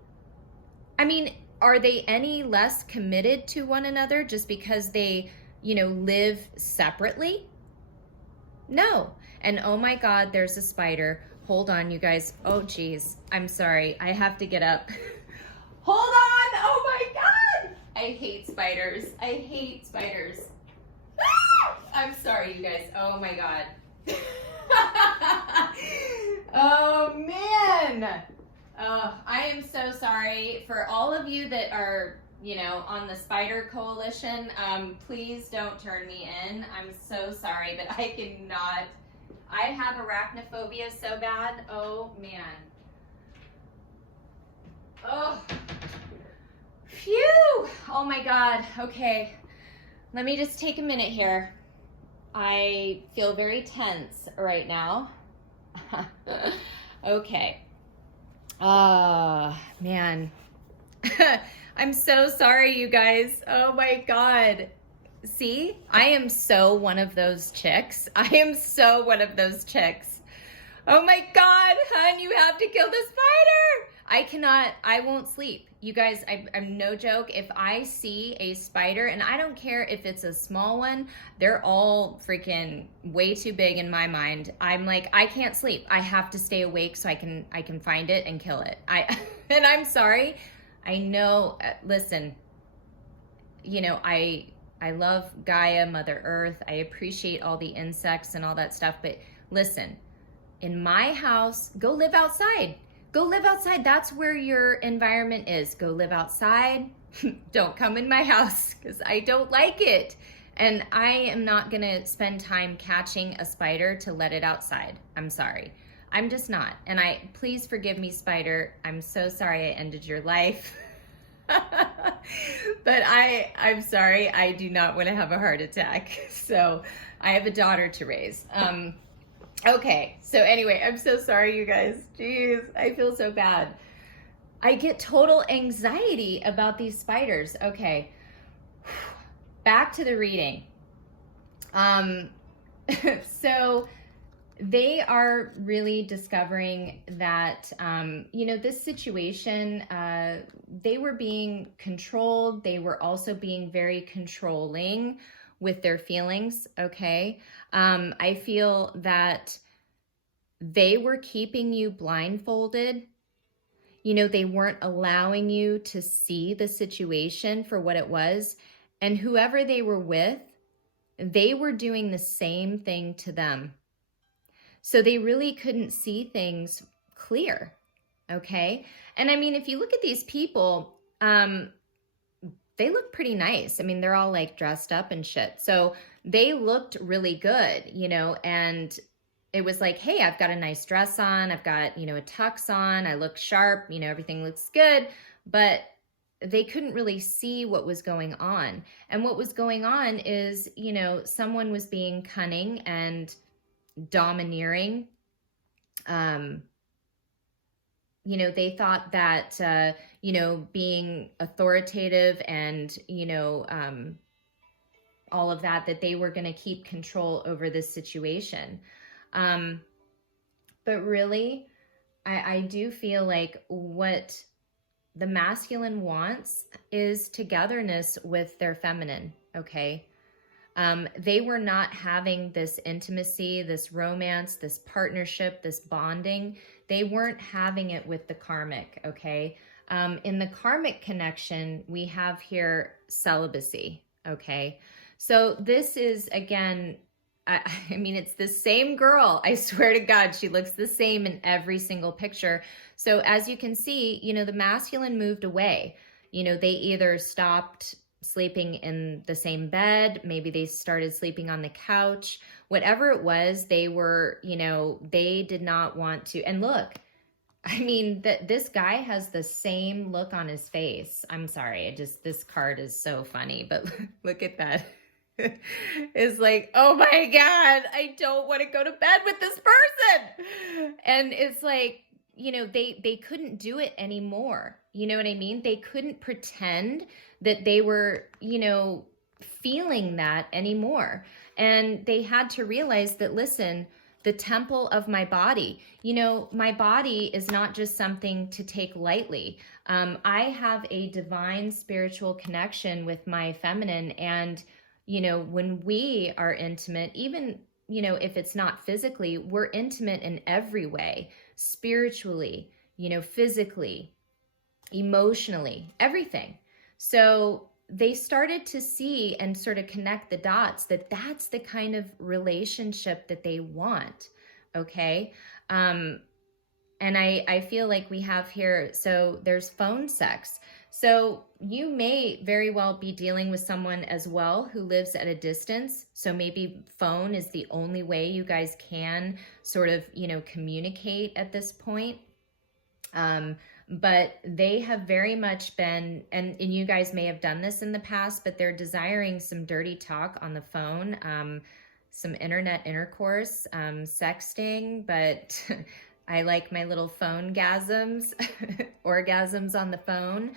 I mean, are they any less committed to one another just because they, you know, live separately? No. And oh my God, there's a spider. Hold on, you guys. Oh, geez. I'm sorry. I have to get up. Hold on. Oh my God. I hate spiders. I hate spiders. I'm sorry, you guys. Oh my God. Oh man. I am so sorry for all of you that are, you know, on the spider coalition. Please don't turn me in. I'm so sorry, but I cannot. I have arachnophobia so bad. Oh man. Oh. Phew. Oh my God. Okay. Let me just take a minute here. I feel very tense right now. Okay. Man. I'm so sorry, you guys. Oh my God. See, I am so one of those chicks. I am so one of those chicks. Oh my God, hun, you have to kill the spider. I won't sleep. You guys, I'm no joke. If I see a spider, and I don't care if it's a small one, they're all freaking way too big in my mind. I'm like, I can't sleep. I have to stay awake so I can find it and kill it. And I'm sorry. I know, listen, you know, I love Gaia, Mother Earth. I appreciate all the insects and all that stuff. But listen, in my house, go live outside. Go live outside. That's where your environment is. Go live outside. Don't come in my house because I don't like it. And I am not going to spend time catching a spider to let it outside. I'm sorry. I'm just not. And please forgive me, spider. I'm so sorry I ended your life. But I'm sorry. I do not want to have a heart attack. So I have a daughter to raise. Okay. So anyway, I'm so sorry, you guys. Jeez, I feel so bad. I get total anxiety about these spiders. Okay. Back to the reading. So they are really discovering that, you know, this situation, they were being controlled. They were also being very controlling with their feelings. Okay. I feel that they were keeping you blindfolded. You know, they weren't allowing you to see the situation for what it was. And whoever they were with, they were doing the same thing to them. So they really couldn't see things clear, okay? And I mean, if you look at these people, they look pretty nice. I mean, they're all like dressed up and shit. So they looked really good, you know, and it was like, hey, I've got a nice dress on. I've got, you know, a tux on. I look sharp, you know, everything looks good. But they couldn't really see what was going on. And what was going on is, you know, someone was being cunning and domineering. You know, they thought that, you know, being authoritative and, you know, all of that they were going to keep control over this situation. But really, I do feel like what the masculine wants is togetherness with their feminine, okay? They were not having this intimacy, this romance, this partnership, this bonding. They weren't having it with the karmic, okay? In the karmic connection, we have here celibacy, okay? So this is, again, I mean, it's the same girl. I swear to God, she looks the same in every single picture. So as you can see, you know, the masculine moved away. You know, they either stopped sleeping in the same bed, maybe they started sleeping on the couch, whatever it was, they were, you know, they did not want to. And look, I mean, this guy has the same look on his face. I'm sorry, this card is so funny, but look at that. is like, oh my God, I don't want to go to bed with this person. And it's like, they couldn't do it anymore. You know what I mean? They couldn't pretend that they were, feeling that anymore. And they had to realize that, listen, the temple of my body, my body is not just something to take lightly. I have a divine spiritual connection with my feminine. And, when we are intimate, even, if it's not physically, we're intimate in every way, spiritually, physically, emotionally, everything. So they started to see and sort of connect the dots that that's the kind of relationship that they want. Okay. And I feel like we have here, so there's phone sex. So you may very well be dealing with someone as well who lives at a distance. So maybe phone is the only way you guys can sort of, communicate at this point. But they have very much been, and you guys may have done this in the past, but they're desiring some dirty talk on the phone, some internet intercourse, sexting, but I like my little phone gasms, orgasms on the phone,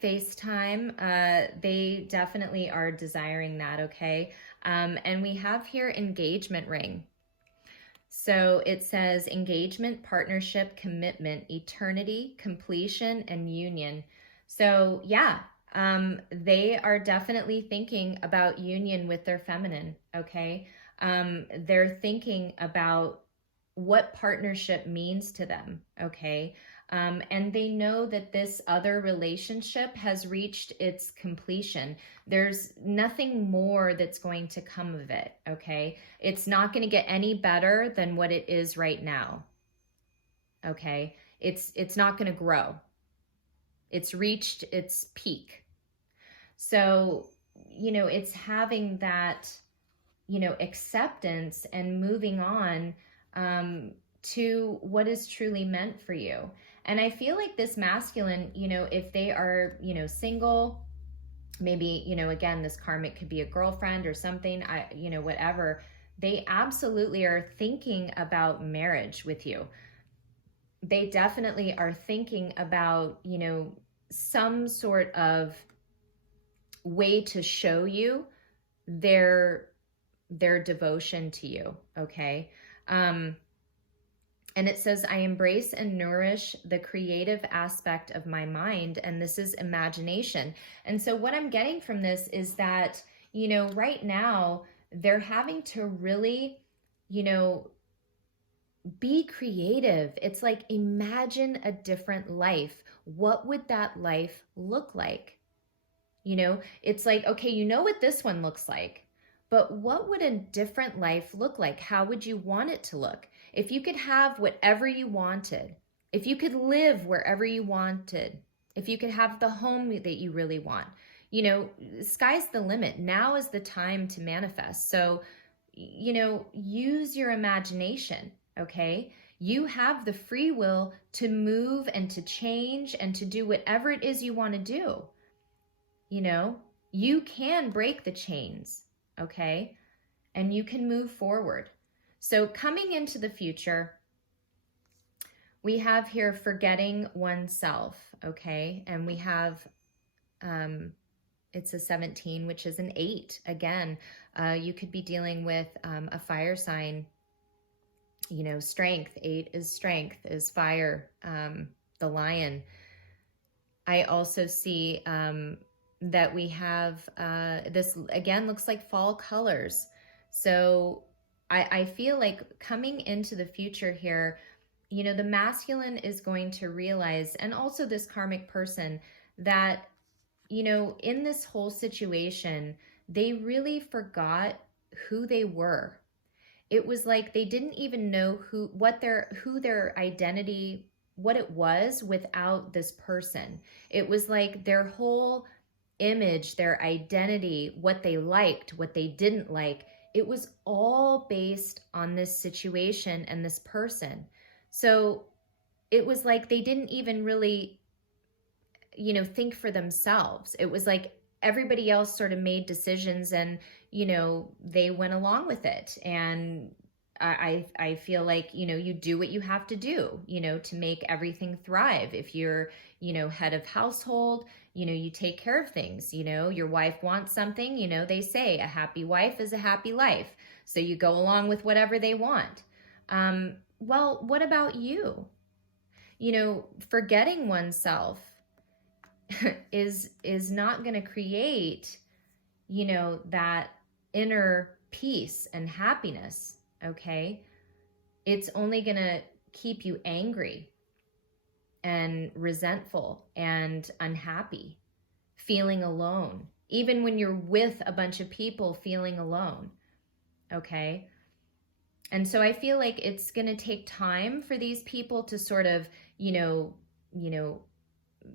FaceTime. They definitely are desiring that, okay? And we have here engagement ring. So it says engagement, partnership, commitment, eternity, completion, and union. So yeah, they are definitely thinking about union with their feminine, okay? They're thinking about what partnership means to them, okay? And they know that this other relationship has reached its completion. There's nothing more that's going to come of it, okay? It's not going to get any better than what it is right now, okay? It's not going to grow. It's reached its peak. So, it's having that, acceptance and moving on to what is truly meant for you. And I feel like this masculine, if they are, single, maybe, again, this karmic could be a girlfriend or something, whatever, they absolutely are thinking about marriage with you. They definitely are thinking about, some sort of way to show you their devotion to you, okay? And it says, I embrace and nourish the creative aspect of my mind. And this is imagination. And so what I'm getting from this is that, right now they're having to really, be creative. It's like, imagine a different life. What would that life look like? It's like, okay, what this one looks like, but what would a different life look like? How would you want it to look? If you could have whatever you wanted, if you could live wherever you wanted, if you could have the home that you really want, sky's the limit. Now is the time to manifest. So, use your imagination, okay? You have the free will to move and to change and to do whatever it is you want to do. You can break the chains, okay? And you can move forward. So coming into the future, we have here forgetting oneself, okay? And we have, it's a 17, which is an 8. Again, you could be dealing with a fire sign, strength. 8 is fire, the lion. I also see that we have, this again looks like fall colors. So I feel like coming into the future here, the masculine is going to realize, and also this karmic person, that, in this whole situation, they really forgot who they were. It was like they didn't even know who their identity, what it was without this person. It was like their whole image, their identity, what they liked, what they didn't like, it was all based on this situation and this person. So it was like they didn't even really, think for themselves. It was like everybody else sort of made decisions and, you know, they went along with it. And I feel like, you know, you do what you have to do, you know, to make everything thrive. If you're, you know, head of household, you know, you take care of things. You know, your wife wants something, you know, they say a happy wife is a happy life. So you go along with whatever they want. Well, what about you? You know, forgetting oneself is not going to create, you know, that inner peace and happiness. Okay, it's only going to keep you angry and resentful and unhappy, feeling alone, even when you're with a bunch of people, feeling alone. Okay, and so I feel like it's going to take time for these people to sort of, you know,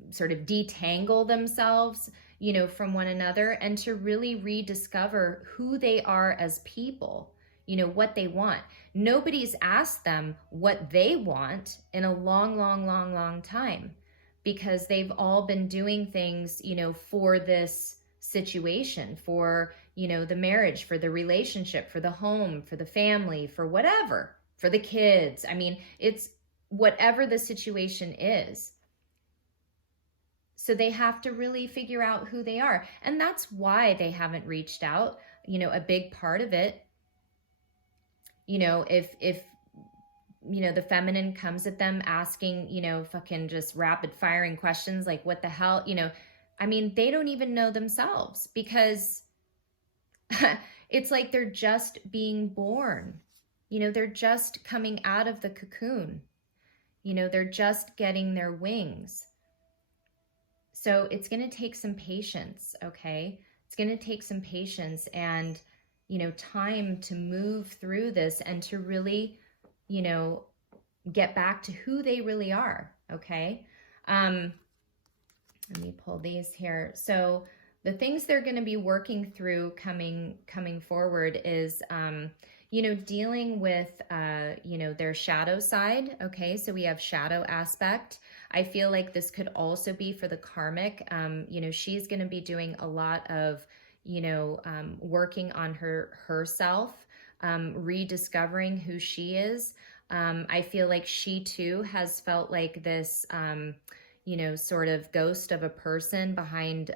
sort of detangle themselves, you know, from one another, and to really rediscover who they are as people, you know, what they want. Nobody's asked them what they want in a long time, because they've all been doing things, you know, for this situation, for, you know, the marriage, for the relationship, for the home, for the family, for whatever, for the kids. I mean, it's whatever the situation is. So they have to really figure out who they are. And that's why they haven't reached out. You know, a big part of it, you know, if you know, the feminine comes at them asking, you know, fucking just rapid firing questions like, what the hell, you know, I mean, they don't even know themselves, because it's like they're just being born. You know, they're just coming out of the cocoon. You know, they're just getting their wings. So it's going to take some patience, okay? It's going to take some patience and, you know, time to move through this and to really, you know, get back to who they really are, okay? Let me pull these here. So the things they're going to be working through coming forward is, you know, dealing with, you know, their shadow side, okay? So we have shadow aspect. I feel like this could also be for the karmic. You know, she's going to be doing a lot of, you know, working on herself, rediscovering who she is. I feel like she too has felt like this, you know, sort of ghost of a person behind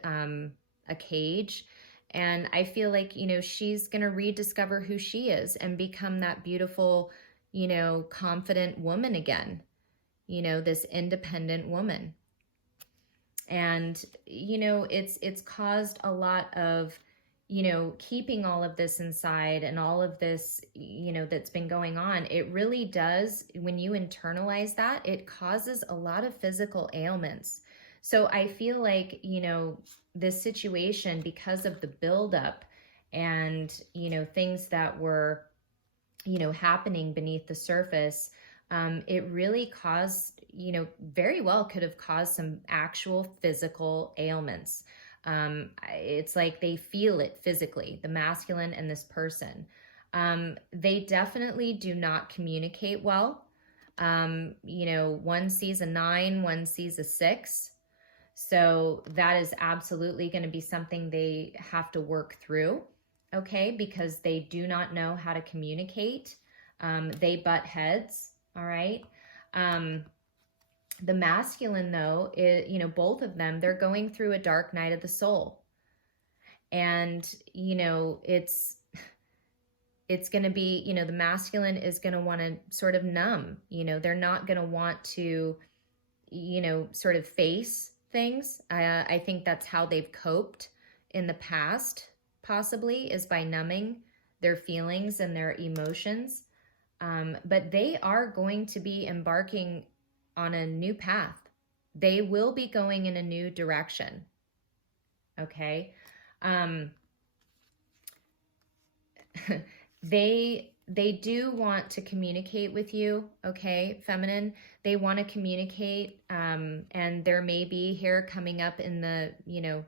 a cage. And I feel like, you know, she's going to rediscover who she is and become that beautiful, you know, confident woman again. You know, this independent woman. And, you know, it's caused a lot of, you know, keeping all of this inside and all of this, you know, that's been going on. It really does, when you internalize that, it causes a lot of physical ailments. So I feel like, you know, this situation, because of the buildup and, you know, things that were, you know, happening beneath the surface, it really caused, you know, very well could have caused some actual physical ailments. It's like they feel it physically, the masculine and this person. They definitely do not communicate well. You know, one sees a 9, one sees a 6. So that is absolutely going to be something they have to work through, okay? Because they do not know how to communicate. They butt heads, all right? The masculine, though, is, you know, both of them, they're going through a dark night of the soul. And, you know, it's going to be, you know, the masculine is going to want to sort of numb, you know, they're not going to want to, you know, sort of face things. I think that's how they've coped in the past, possibly, is by numbing their feelings and their emotions. But they are going to be embarking on a new path. They will be going in a new direction. Okay. They do want to communicate with you, okay, feminine. They want to communicate, and there may be here coming up in the, you know,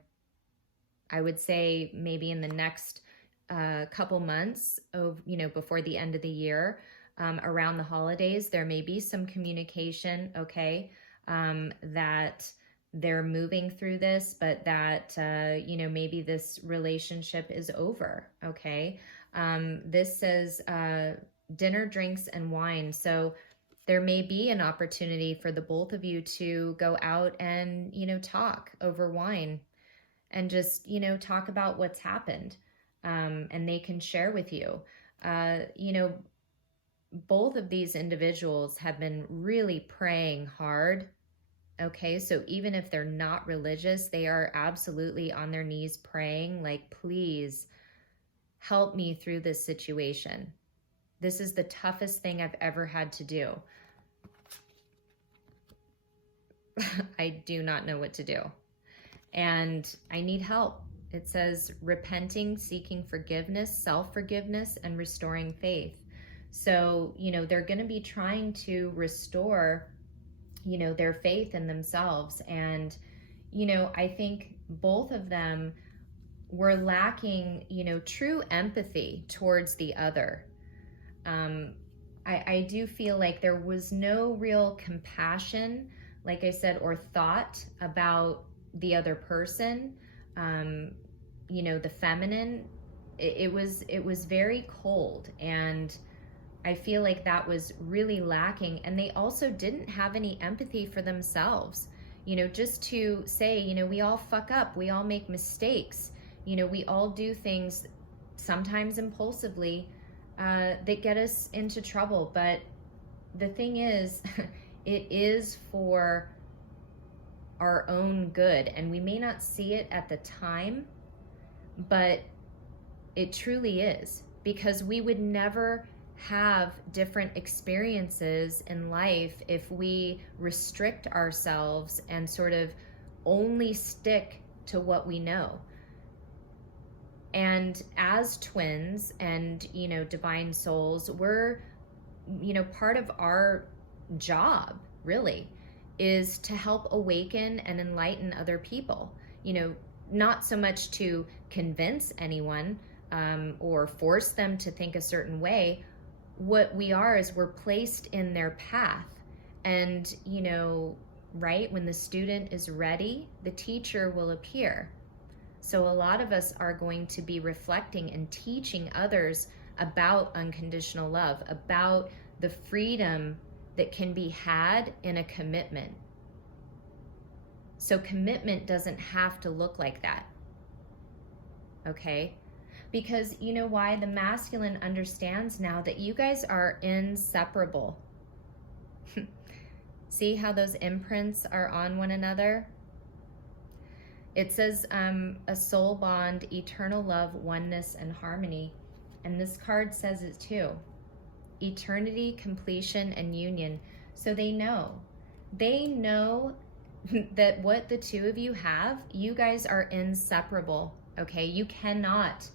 I would say maybe in the next couple months of, you know, before the end of the year, around the holidays, there may be some communication, okay, that, they're moving through this, but that, you know, maybe this relationship is over, okay? This says dinner, drinks, and wine. So there may be an opportunity for the both of you to go out and, you know, talk over wine and just, you know, talk about what's happened. And they can share with you. You know, both of these individuals have been really praying hard. Okay, so even if they're not religious, they are absolutely on their knees praying, like, please help me through this situation. This is the toughest thing I've ever had to do. I do not know what to do. And I need help. It says repenting, seeking forgiveness, self-forgiveness, and restoring faith. So, you know, they're going to be trying to restore, you know, their faith in themselves. And, you know, I think both of them were lacking, you know, true empathy towards the other. I do feel like there was no real compassion, like I said, or thought about the other person. You know, the feminine, it was very cold, and I feel like that was really lacking. And they also didn't have any empathy for themselves, you know, just to say, you know, we all fuck up, we all make mistakes, you know, we all do things sometimes impulsively that get us into trouble. But the thing is, it is for our own good, and we may not see it at the time, but it truly is, because we would never have different experiences in life if we restrict ourselves and sort of only stick to what we know. And as twins and, you know, divine souls, we're, you know, part of our job really is to help awaken and enlighten other people, you know, not so much to convince anyone or force them to think a certain way. What we are is we're placed in their path. And, you know, right, when the student is ready, the teacher will appear. So a lot of us are going to be reflecting and teaching others about unconditional love, about the freedom that can be had in a commitment. So commitment doesn't have to look like that, okay? Because you know why? The masculine understands now that you guys are inseparable. See how those imprints are on one another? It says a soul bond, eternal love, oneness, and harmony. And this card says it too. Eternity, completion, and union. So they know that what the two of you have, you guys are inseparable, okay? You cannot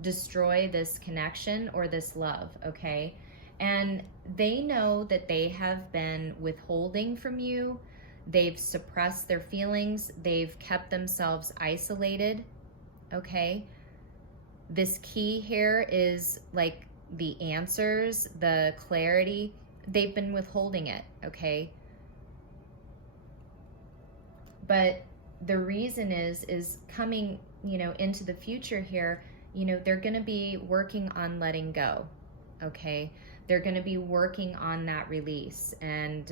destroy this connection or this love, okay? And they know that they have been withholding from you. They've suppressed their feelings. They've kept themselves isolated, okay? This key here is like the answers, the clarity. They've been withholding it, okay? But the reason is coming, you know, into the future here, you know, they're going to be working on letting go, okay? They're going to be working on that release, and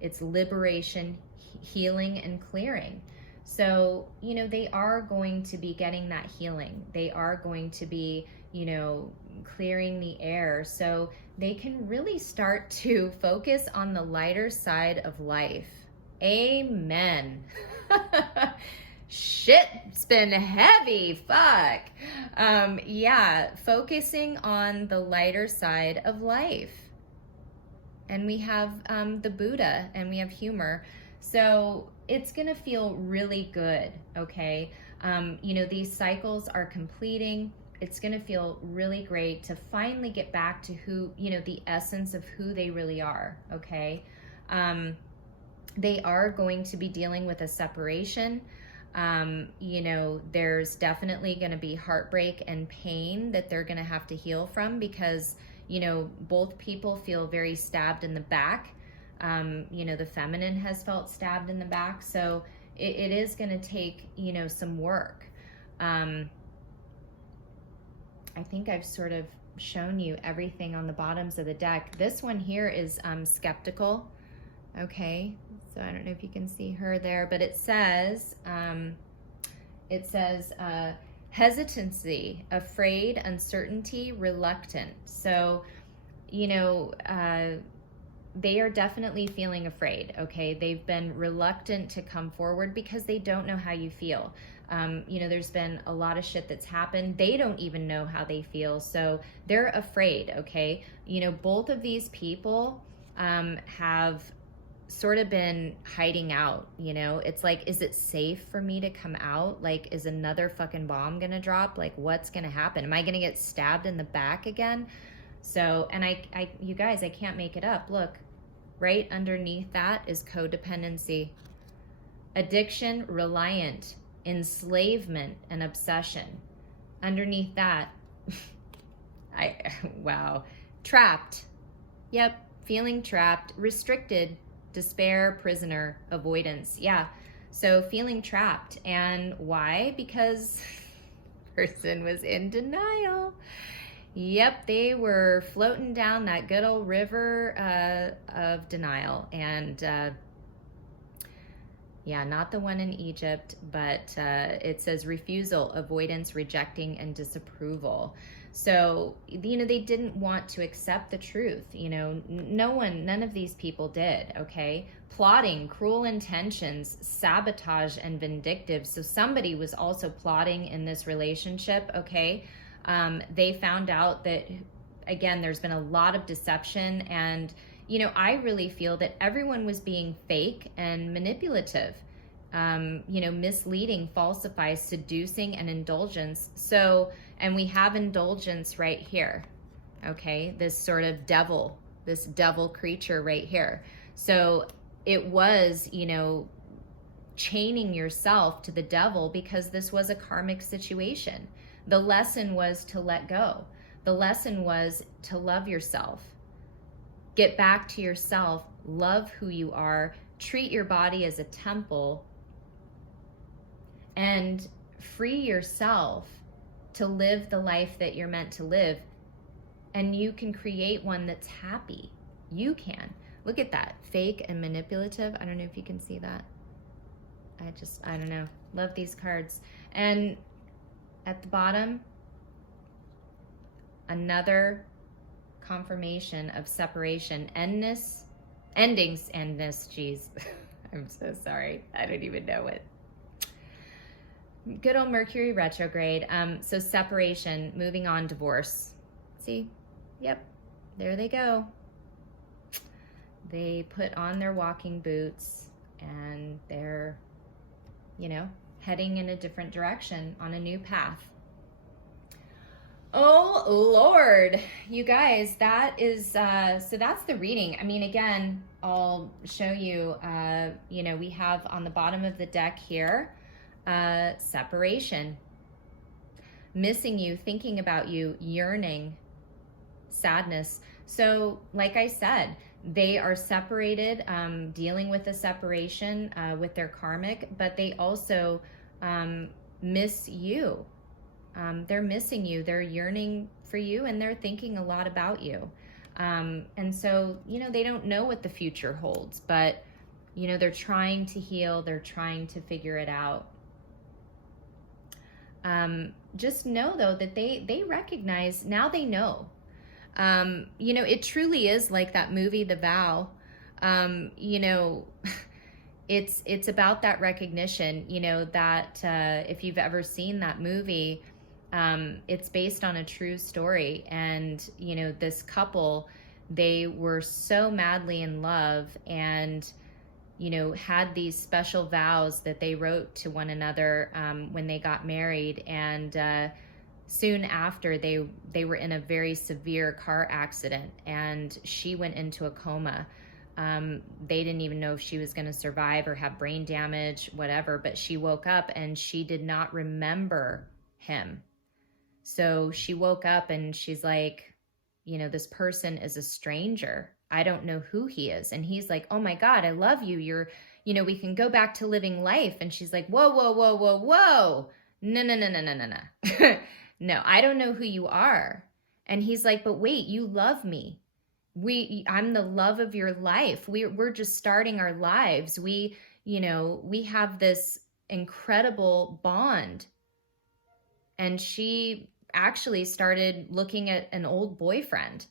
it's liberation, healing, and clearing. So, you know, they are going to be getting that healing. They are going to be, you know, clearing the air so they can really start to focus on the lighter side of life. Amen. Shit's been heavy, fuck. Yeah, focusing on the lighter side of life. And we have the Buddha, and we have humor. So it's gonna feel really good, okay? You know, these cycles are completing. It's gonna feel really great to finally get back to who, you know, the essence of who they really are, okay? They are going to be dealing with a separation. You know, there's definitely going to be heartbreak and pain that they're going to have to heal from, because, you know, both people feel very stabbed in the back. You know, the feminine has felt stabbed in the back. So it is going to take, you know, some work. I think I've sort of shown you everything on the bottoms of the deck. This one here is skeptical. Okay, so I don't know if you can see her there, but it says hesitancy, afraid, uncertainty, reluctant. So, you know, they are definitely feeling afraid, okay? They've been reluctant to come forward because they don't know how you feel. You know, there's been a lot of shit that's happened. They don't even know how they feel, so they're afraid, okay? You know, both of these people have sort of been hiding out, you know? It's like, is it safe for me to come out? Like, is another fucking bomb gonna drop? Like, what's gonna happen? Am I gonna get stabbed in the back again? So, and you guys, I can't make it up. Look, right underneath that is codependency, addiction, reliant, enslavement, and obsession. Underneath that, wow, trapped. Yep, feeling trapped, restricted, despair, prisoner, avoidance. Yeah, so feeling trapped. And why? Because person was in denial. Yep, they were floating down that good old river of denial. And yeah, not the one in Egypt, but it says refusal, avoidance, rejecting, and disapproval. So, you know, they didn't want to accept the truth. You know, none of these people did, okay? Plotting, cruel intentions, sabotage, and vindictive. So somebody was also plotting in this relationship, okay? They found out that, again, there's been a lot of deception, and, you know, I really feel that everyone was being fake and manipulative, you know, misleading, falsify, seducing, and indulgence. So, and we have indulgence right here, okay? This sort of devil, this devil creature right here. So it was, you know, chaining yourself to the devil because this was a karmic situation. The lesson was to let go. The lesson was to love yourself. Get back to yourself, love who you are, treat your body as a temple, and free yourself to live the life that you're meant to live. And you can create one that's happy. You can. Look at that. Fake and manipulative. I don't know if you can see that. I don't know. Love these cards. And at the bottom, another confirmation of separation, endings, geez. I'm so sorry. I don't even know it. Good old Mercury retrograde. So separation, moving on, divorce. See? Yep. There they go. They put on their walking boots and they're, you know, heading in a different direction on a new path. Oh, Lord. You guys, that is, so that's the reading. I mean, again, I'll show you, you know, we have on the bottom of the deck here, separation, missing you, thinking about you, yearning, sadness. So like I said, they are separated, dealing with the separation with their karmic, but they also miss you. They're missing you, they're yearning for you, and they're thinking a lot about you. And so, you know, they don't know what the future holds, but, you know, they're trying to heal, they're trying to figure it out. Just know, though, that they recognize, now they know. You know, it truly is like that movie, The Vow. You know, it's about that recognition, you know, that if you've ever seen that movie, it's based on a true story. And, you know, this couple, they were so madly in love and, you know, had these special vows that they wrote to one another when they got married. And soon after, they were in a very severe car accident and she went into a coma. They didn't even know if she was going to survive or have brain damage, whatever, but she woke up and she did not remember him. So she woke up and she's like, you know, this person is a stranger. I don't know who he is. And he's like, oh my God, I love you. You're, you know, we can go back to living life. And she's like, whoa, whoa, whoa, whoa, whoa. No, no, no, no, no, no, no. No, I don't know who you are. And he's like, but wait, you love me. I'm the love of your life. We're just starting our lives. We, you know, we have this incredible bond. And she actually started looking at an old boyfriend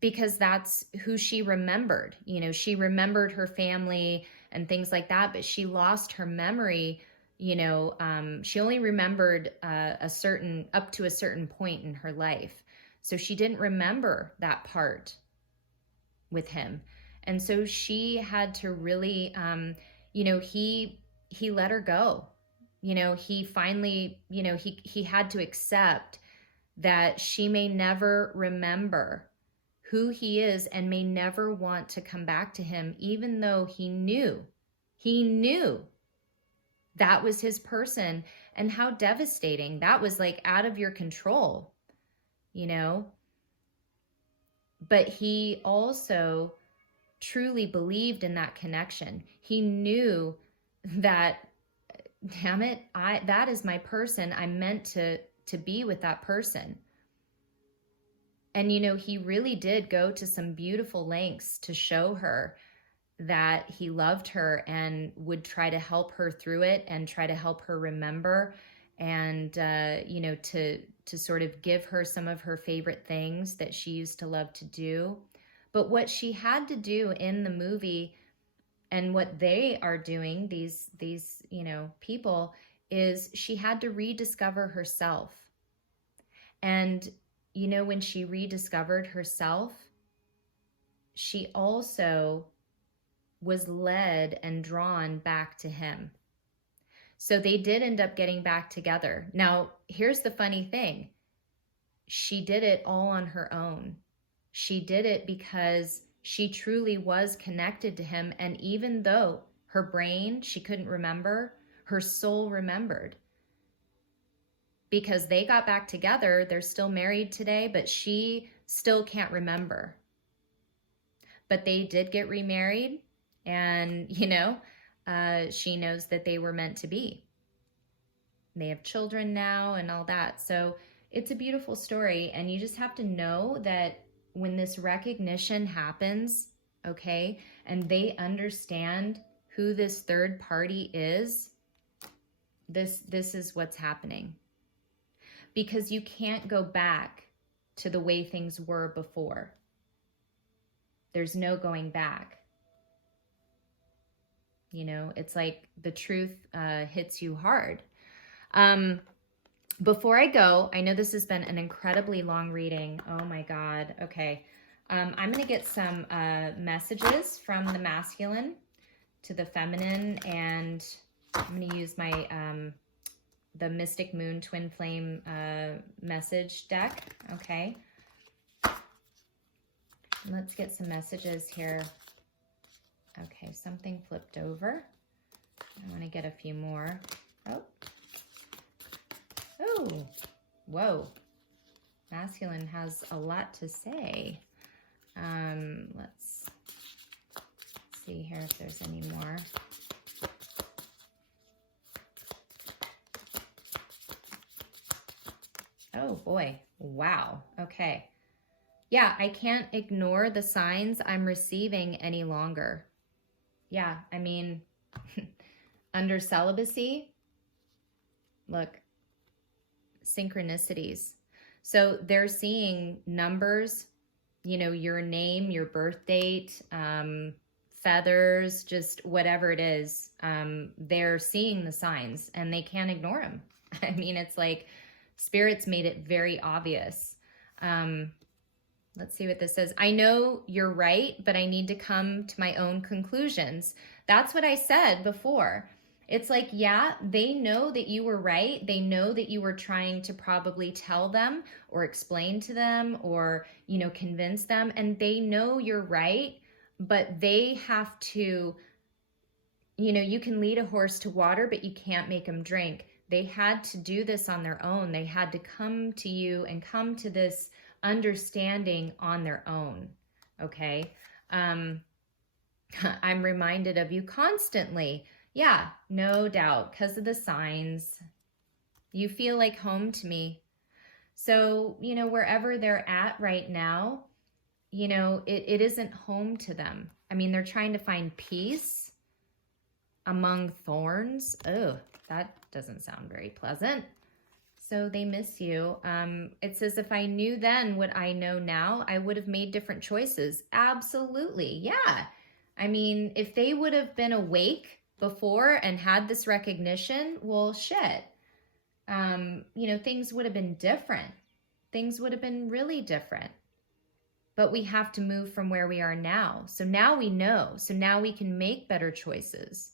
because that's who she remembered. You know, she remembered her family and things like that, but she lost her memory. You know, she only remembered up to a certain point in her life. So she didn't remember that part with him. And so she had to really, you know, he let her go. You know, he finally, you know, he had to accept that she may never remember who he is and may never want to come back to him, even though he knew that was his person. And how devastating. That was like out of your control, you know. But he also truly believed in that connection. He knew that, damn it, that is my person. I'm meant to be with that person. And, you know, he really did go to some beautiful lengths to show her that he loved her and would try to help her through it and try to help her remember and, you know, to sort of give her some of her favorite things that she used to love to do. But what she had to do in the movie and what they are doing, these, you know, people, is she had to rediscover herself. And, you know, when she rediscovered herself, she also was led and drawn back to him. So they did end up getting back together. Now, here's the funny thing. She did it all on her own. She did it because she truly was connected to him. And even though her brain, she couldn't remember, her soul remembered. Because they got back together, they're still married today, but she still can't remember. But they did get remarried, and, you know, she knows that they were meant to be. They have children now and all that. So it's a beautiful story, and you just have to know that when this recognition happens, okay, and they understand who this third party is, this is what's happening. Because you can't go back to the way things were before. There's no going back. You know, it's like the truth hits you hard. Before I go, I know this has been an incredibly long reading. Oh my God. Okay. I'm going to get some messages from the masculine to the feminine, and I'm going to use my the Mystic Moon Twin Flame message deck. Okay. Let's get some messages here. Okay, something flipped over. I want to get a few more. Oh, whoa. Masculine has a lot to say. Let's see here if there's any more. Oh boy, wow, okay. Yeah, I can't ignore the signs I'm receiving any longer. Yeah, I mean, under celibacy, look, synchronicities. So they're seeing numbers, you know, your name, your birth date, feathers, just whatever it is. They're seeing the signs and they can't ignore them. I mean, it's like Spirit's made it very obvious. Let's see what this says. I know you're right, but I need to come to my own conclusions. That's what I said before. It's like, yeah, they know that you were right. They know that you were trying to probably tell them or explain to them or, you know, convince them. And they know you're right, but they have to, you know, you can lead a horse to water, but you can't make him drink. They had to do this on their own. They had to come to you and come to this understanding on their own. okay? I'm reminded of you constantly. Yeah, no doubt, because of the signs. You feel like home to me. So, you know, wherever they're at right now, you know, it isn't home to them. I mean, they're trying to find peace among thorns. Oh, that doesn't sound very pleasant. So they miss you. It says, if I knew then what I know now, I would have made different choices. Absolutely. Yeah. I mean, if they would have been awake before and had this recognition, well, shit. You know, things would have been different. Things would have been really different. But we have to move from where we are now. So now we know. So now we can make better choices.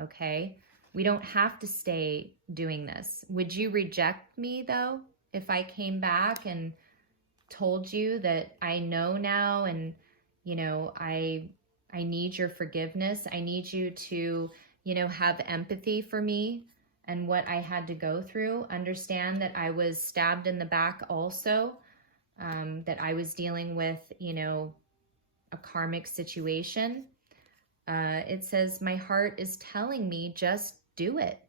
Okay? We don't have to stay doing this. Would you reject me, though, if I came back and told you that I know now and, you know, I need your forgiveness. I need you to, you know, have empathy for me and what I had to go through. Understand that I was stabbed in the back also, that I was dealing with, you know, a karmic situation. It says, my heart is telling me, just do it.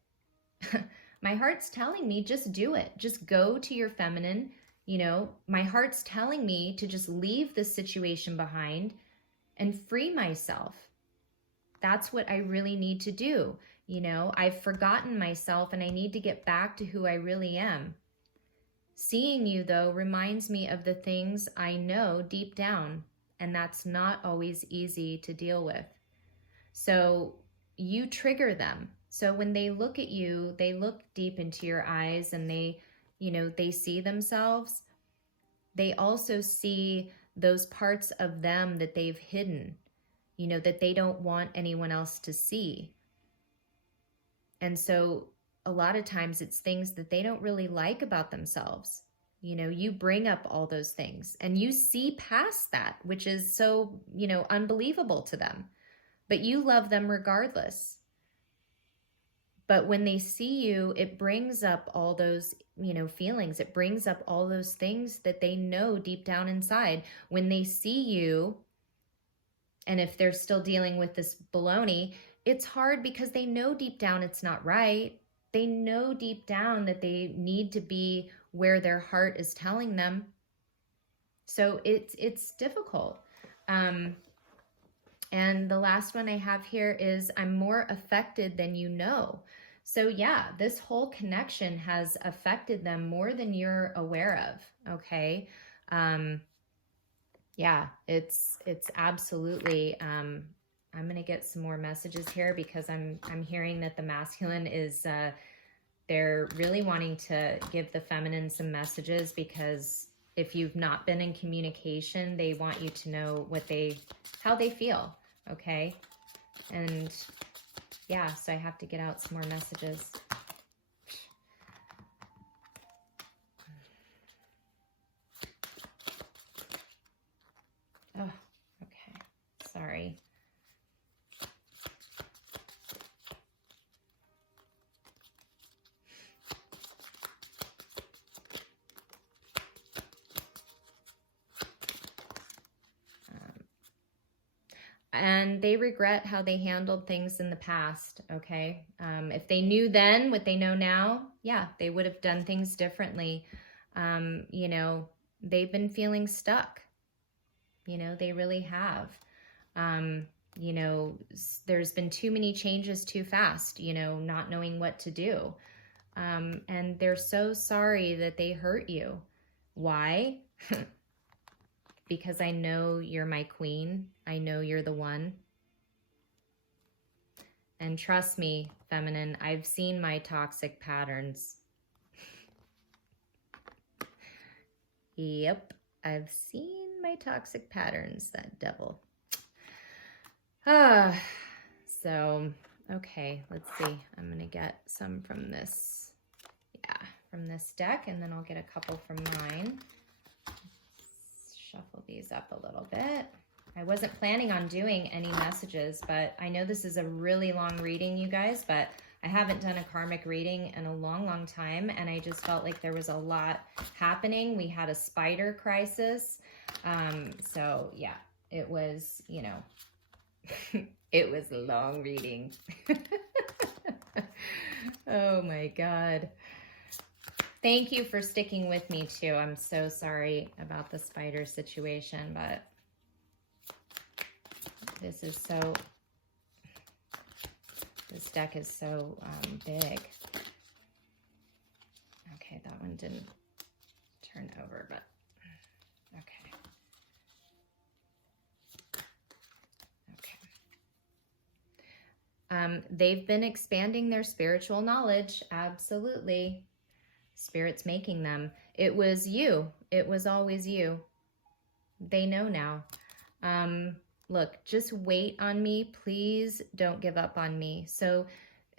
My heart's telling me, just do it. Just go to your feminine. You know, my heart's telling me to just leave this situation behind and free myself. That's what I really need to do. You know, I've forgotten myself and I need to get back to who I really am. Seeing you, though, reminds me of the things I know deep down, and that's not always easy to deal with. So you trigger them. So when they look at you, they look deep into your eyes and they, you know, they see themselves. They also see those parts of them that they've hidden, you know, that they don't want anyone else to see. And so a lot of times it's things that they don't really like about themselves. You know, you bring up all those things and you see past that, which is so, you know, unbelievable to them. But you love them regardless. But when they see you, it brings up all those, you know, feelings. It brings up all those things that they know deep down inside. When they see you, and if they're still dealing with this baloney, it's hard because they know deep down it's not right. They know deep down that they need to be where their heart is telling them. So it's difficult. And the last one I have here is, I'm more affected than you know. So yeah, this whole connection has affected them more than you're aware of. Okay. Yeah, it's absolutely, I'm going to get some more messages here because I'm hearing that the masculine is, they're really wanting to give the feminine some messages, because if you've not been in communication, they want you to know how they feel. Okay. And yeah, so I have to get out some more messages. Oh, okay. Sorry. And they regret how they handled things in the past, okay? If they knew then what they know now, yeah, they would have done things differently. You know, they've been feeling stuck. You know, they really have. You know, there's been too many changes too fast, you know, not knowing what to do. And they're so sorry that they hurt you. Why? Because I know you're my queen. I know you're the one. And trust me, feminine, I've seen my toxic patterns. Yep, I've seen my toxic patterns, that devil. So, okay, let's see. I'm going to get some from this, from this deck, and then I'll get a couple from mine. Shuffle these up a little bit. I wasn't planning on doing any messages, but I know this is a really long reading, you guys, but I haven't done a karmic reading in a long, long time, and I just felt like there was a lot happening. We had a spider crisis. So yeah, it was, you know, it was a long reading. Oh my God. Thank you for sticking with me too. I'm so sorry about the spider situation, but this deck is so big. Okay, that one didn't turn over, but okay. They've been expanding their spiritual knowledge. Absolutely. Spirit's making them. It was you. It was always you. They know now. Look, just wait on me. Please don't give up on me. So,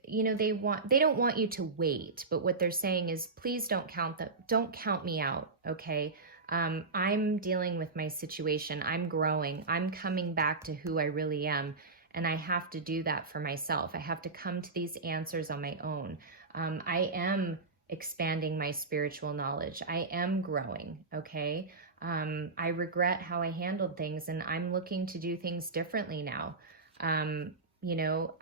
you know, they don't want you to wait, but what they're saying is, please don't count me out. Okay. I'm dealing with my situation. I'm growing. I'm coming back to who I really am. And I have to do that for myself. I have to come to these answers on my own. I am expanding my spiritual knowledge. I am growing, okay? I regret how I handled things, and I'm looking to do things differently now. You know,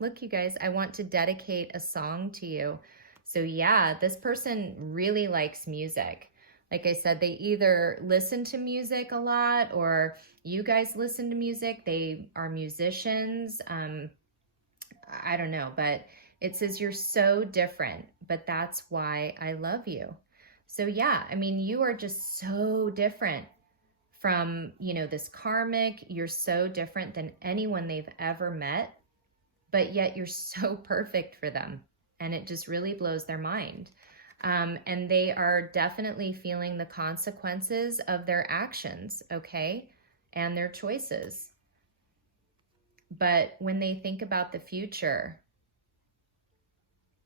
look, you guys, I want to dedicate a song to you. So yeah, this person really likes music. Like I said, they either listen to music a lot, or you guys listen to music. They are musicians. I don't know, but it says you're so different, but that's why I love you. So yeah, I mean, you are just so different from, you know, this karmic. You're so different than anyone they've ever met, but yet you're so perfect for them. And it just really blows their mind. And they are definitely feeling the consequences of their actions, okay? And their choices. But when they think about the future,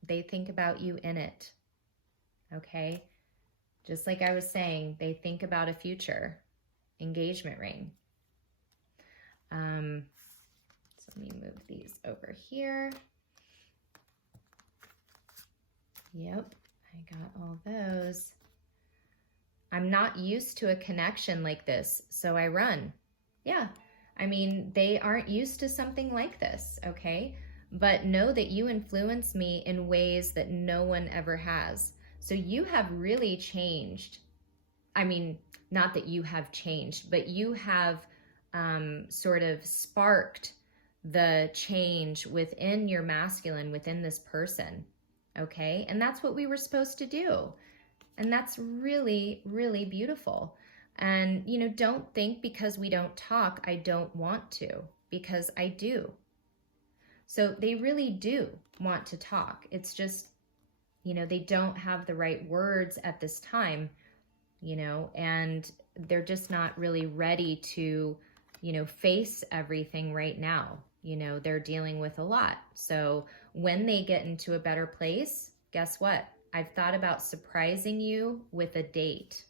they think about you in it, okay? Just like I was saying, they think about a future engagement ring. So let me move these over here. Yep, I got all those. I'm not used to a connection like this, so I run. Yeah, I mean, they aren't used to something like this, okay? But know that you influence me in ways that no one ever has. So you have really changed. I mean, not that you have changed, but you have sort of sparked the change within your masculine, within this person, okay? And that's what we were supposed to do. And that's really, really beautiful. And, you know, don't think because we don't talk, I don't want to, because I do. So they really do want to talk. It's just, you know, they don't have the right words at this time, you know, and they're just not really ready to, you know, face everything right now. You know, they're dealing with a lot. So when they get into a better place, guess what? I've thought about surprising you with a date.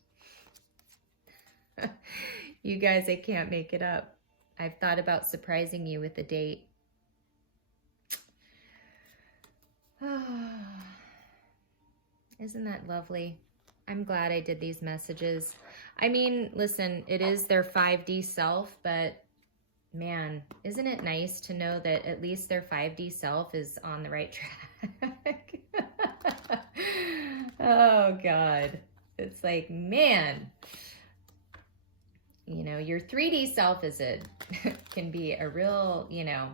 You guys, I can't make it up. I've thought about surprising you with a date. Isn't that lovely? I'm glad I did these messages. I mean, listen, it is their 5D self, but man, isn't it nice to know that at least their 5D self is on the right track? Oh, God. It's like, man, you know, your 3D self can be a real, you know,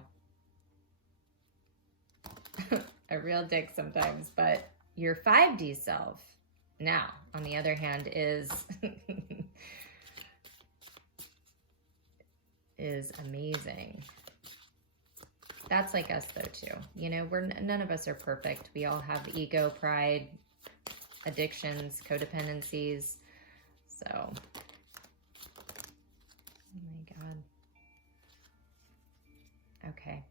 a real dick sometimes, but your 5D self now, on the other hand, is is amazing. That's like us though too. You know, none of us are perfect. We all have ego, pride, addictions, codependencies. So, oh my God. Okay.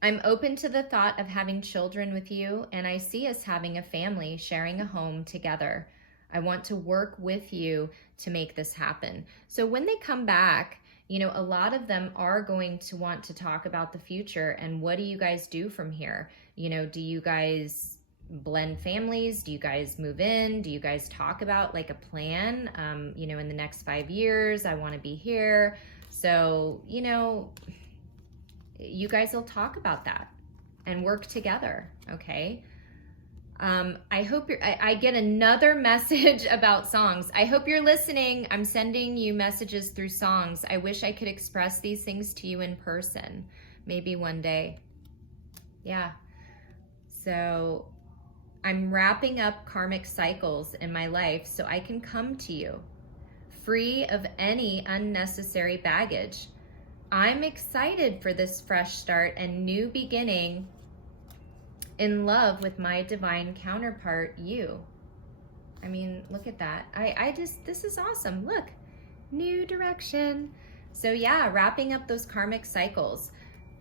I'm open to the thought of having children with you, and I see us having a family, sharing a home together. I want to work with you to make this happen. So when they come back, you know, a lot of them are going to want to talk about the future and what do you guys do from here? You know, do you guys blend families? Do you guys move in? Do you guys talk about like a plan? You know, in the next 5 years, I want to be here. So, you know, you guys will talk about that and work together, okay? I hope I get another message about songs. I hope you're listening. I'm sending you messages through songs. I wish I could express these things to you in person. Maybe one day. Yeah. So I'm wrapping up karmic cycles in my life so I can come to you free of any unnecessary baggage. I'm excited for this fresh start and new beginning in love with my divine counterpart, you. I mean, look at that. This is awesome. Look, new direction. So yeah, wrapping up those karmic cycles.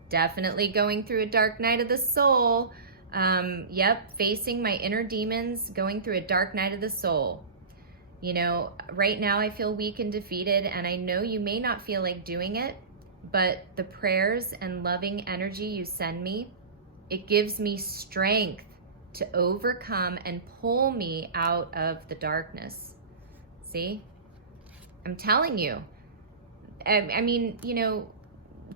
Definitely going through a dark night of the soul. Yep, facing my inner demons, going through a dark night of the soul. You know, right now I feel weak and defeated, and I know you may not feel like doing it, but the prayers and loving energy you send me, it gives me strength to overcome and pull me out of the darkness. See? I'm telling you. I mean, you know,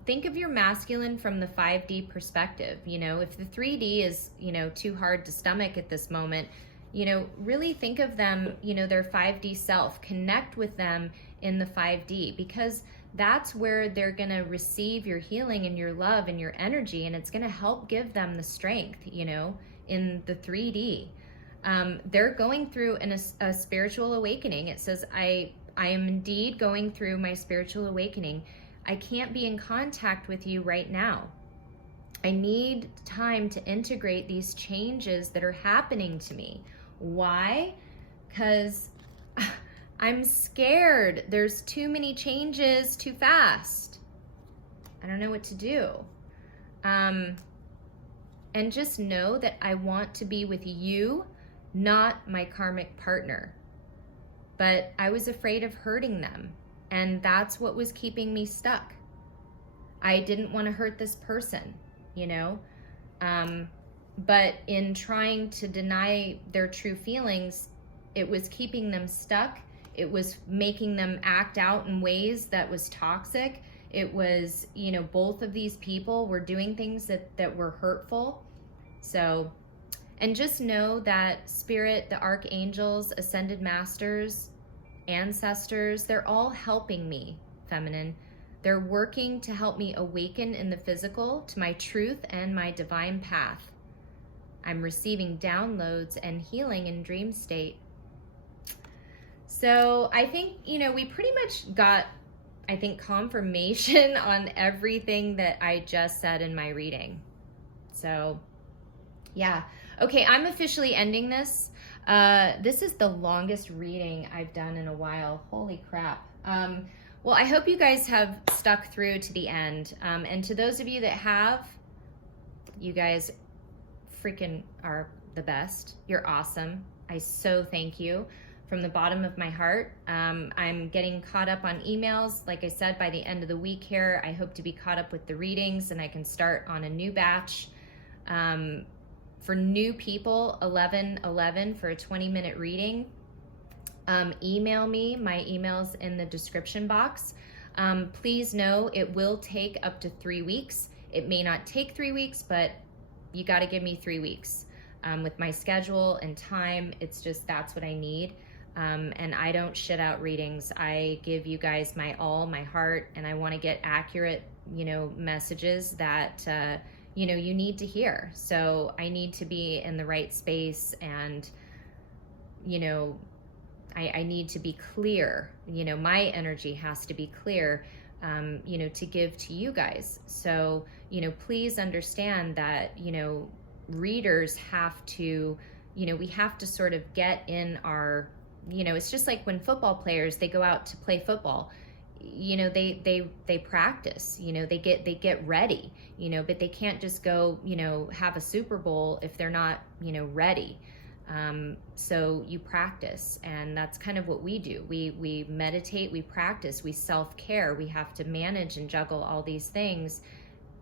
think of your masculine from the 5D perspective. You know, if the 3D is, you know, too hard to stomach at this moment, you know, really think of them, you know, their 5D self. Connect with them in the 5D, because that's where they're going to receive your healing and your love and your energy, and it's going to help give them the strength, you know, in the 3D. They're going through a spiritual awakening. It says, I am indeed going through my spiritual awakening. I can't be in contact with you right now. I need time to integrate these changes that are happening to me. Why? Because I'm scared. There's too many changes too fast. I don't know what to do. And just know that I want to be with you, not my karmic partner. But I was afraid of hurting them, and that's what was keeping me stuck. I didn't want to hurt this person, you know? But in trying to deny their true feelings, it was keeping them stuck. It was making them act out in ways that was toxic. It was, you know, both of these people were doing things that were hurtful. So, and just know that Spirit, the archangels, ascended masters, ancestors, they're all helping me, feminine. They're working to help me awaken in the physical to my truth and my divine path. I'm receiving downloads and healing in dream state. So I think, you know, we pretty much got, I think, confirmation on everything that I just said in my reading. So yeah. Okay, I'm officially ending this. This is the longest reading I've done in a while. Holy crap. Well, I hope you guys have stuck through to the end. And to those of you that have, you guys freaking are the best. You're awesome. I so thank you from the bottom of my heart. I'm getting caught up on emails. Like I said, by the end of the week here, I hope to be caught up with the readings, and I can start on a new batch. For new people, 11/11 for a 20-minute reading. Email me. My email's in the description box. Please know it will take up to 3 weeks. It may not take 3 weeks, but you got to give me 3 weeks. With my schedule and time, it's just, that's what I need. And I don't shit out readings. I give you guys my all, my heart, and I want to get accurate, you know, messages that, you know, you need to hear. So I need to be in the right space, and, you know, I need to be clear. You know, my energy has to be clear, you know, to give to you guys. So, you know, please understand that, you know, readers have to, you know, we have to sort of get in our, you know, it's just like when football players, they go out to play football. You know, they practice, you know, they get ready, you know, but they can't just go, you know, have a Super Bowl if they're not, you know, ready. So you practice, and that's kind of what we do. We meditate, we practice, we self-care. We have to manage and juggle all these things,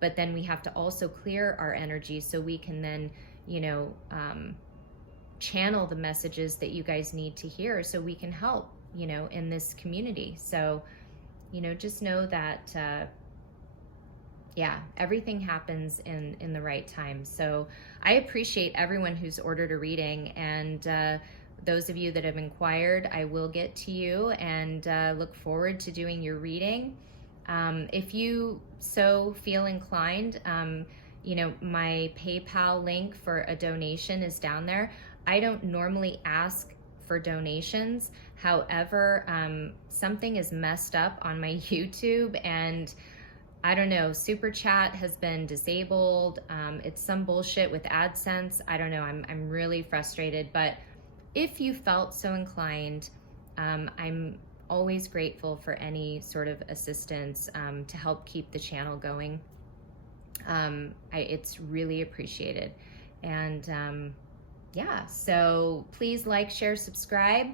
but then we have to also clear our energy so we can then, you know, channel the messages that you guys need to hear so we can help, you know, in this community. So, you know, just know that, yeah, everything happens in the right time. So I appreciate everyone who's ordered a reading, and those of you that have inquired, I will get to you, and look forward to doing your reading. If you so feel inclined, you know, my PayPal link for a donation is down there. I don't normally ask for donations. However, something is messed up on my YouTube, and I don't know, Super Chat has been disabled. It's some bullshit with AdSense. I don't know, I'm really frustrated, but if you felt so inclined, I'm always grateful for any sort of assistance to help keep the channel going. It's really appreciated. And yeah, so please like, share, subscribe.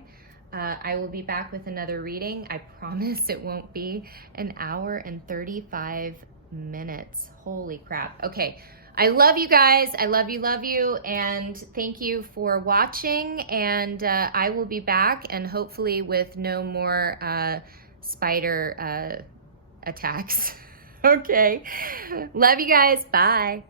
I will be back with another reading. I promise it won't be an hour and 35 minutes. Holy crap. Okay. I love you guys. I love you. And thank you for watching. And I will be back, and hopefully with no more spider attacks. Okay. Love you guys. Bye.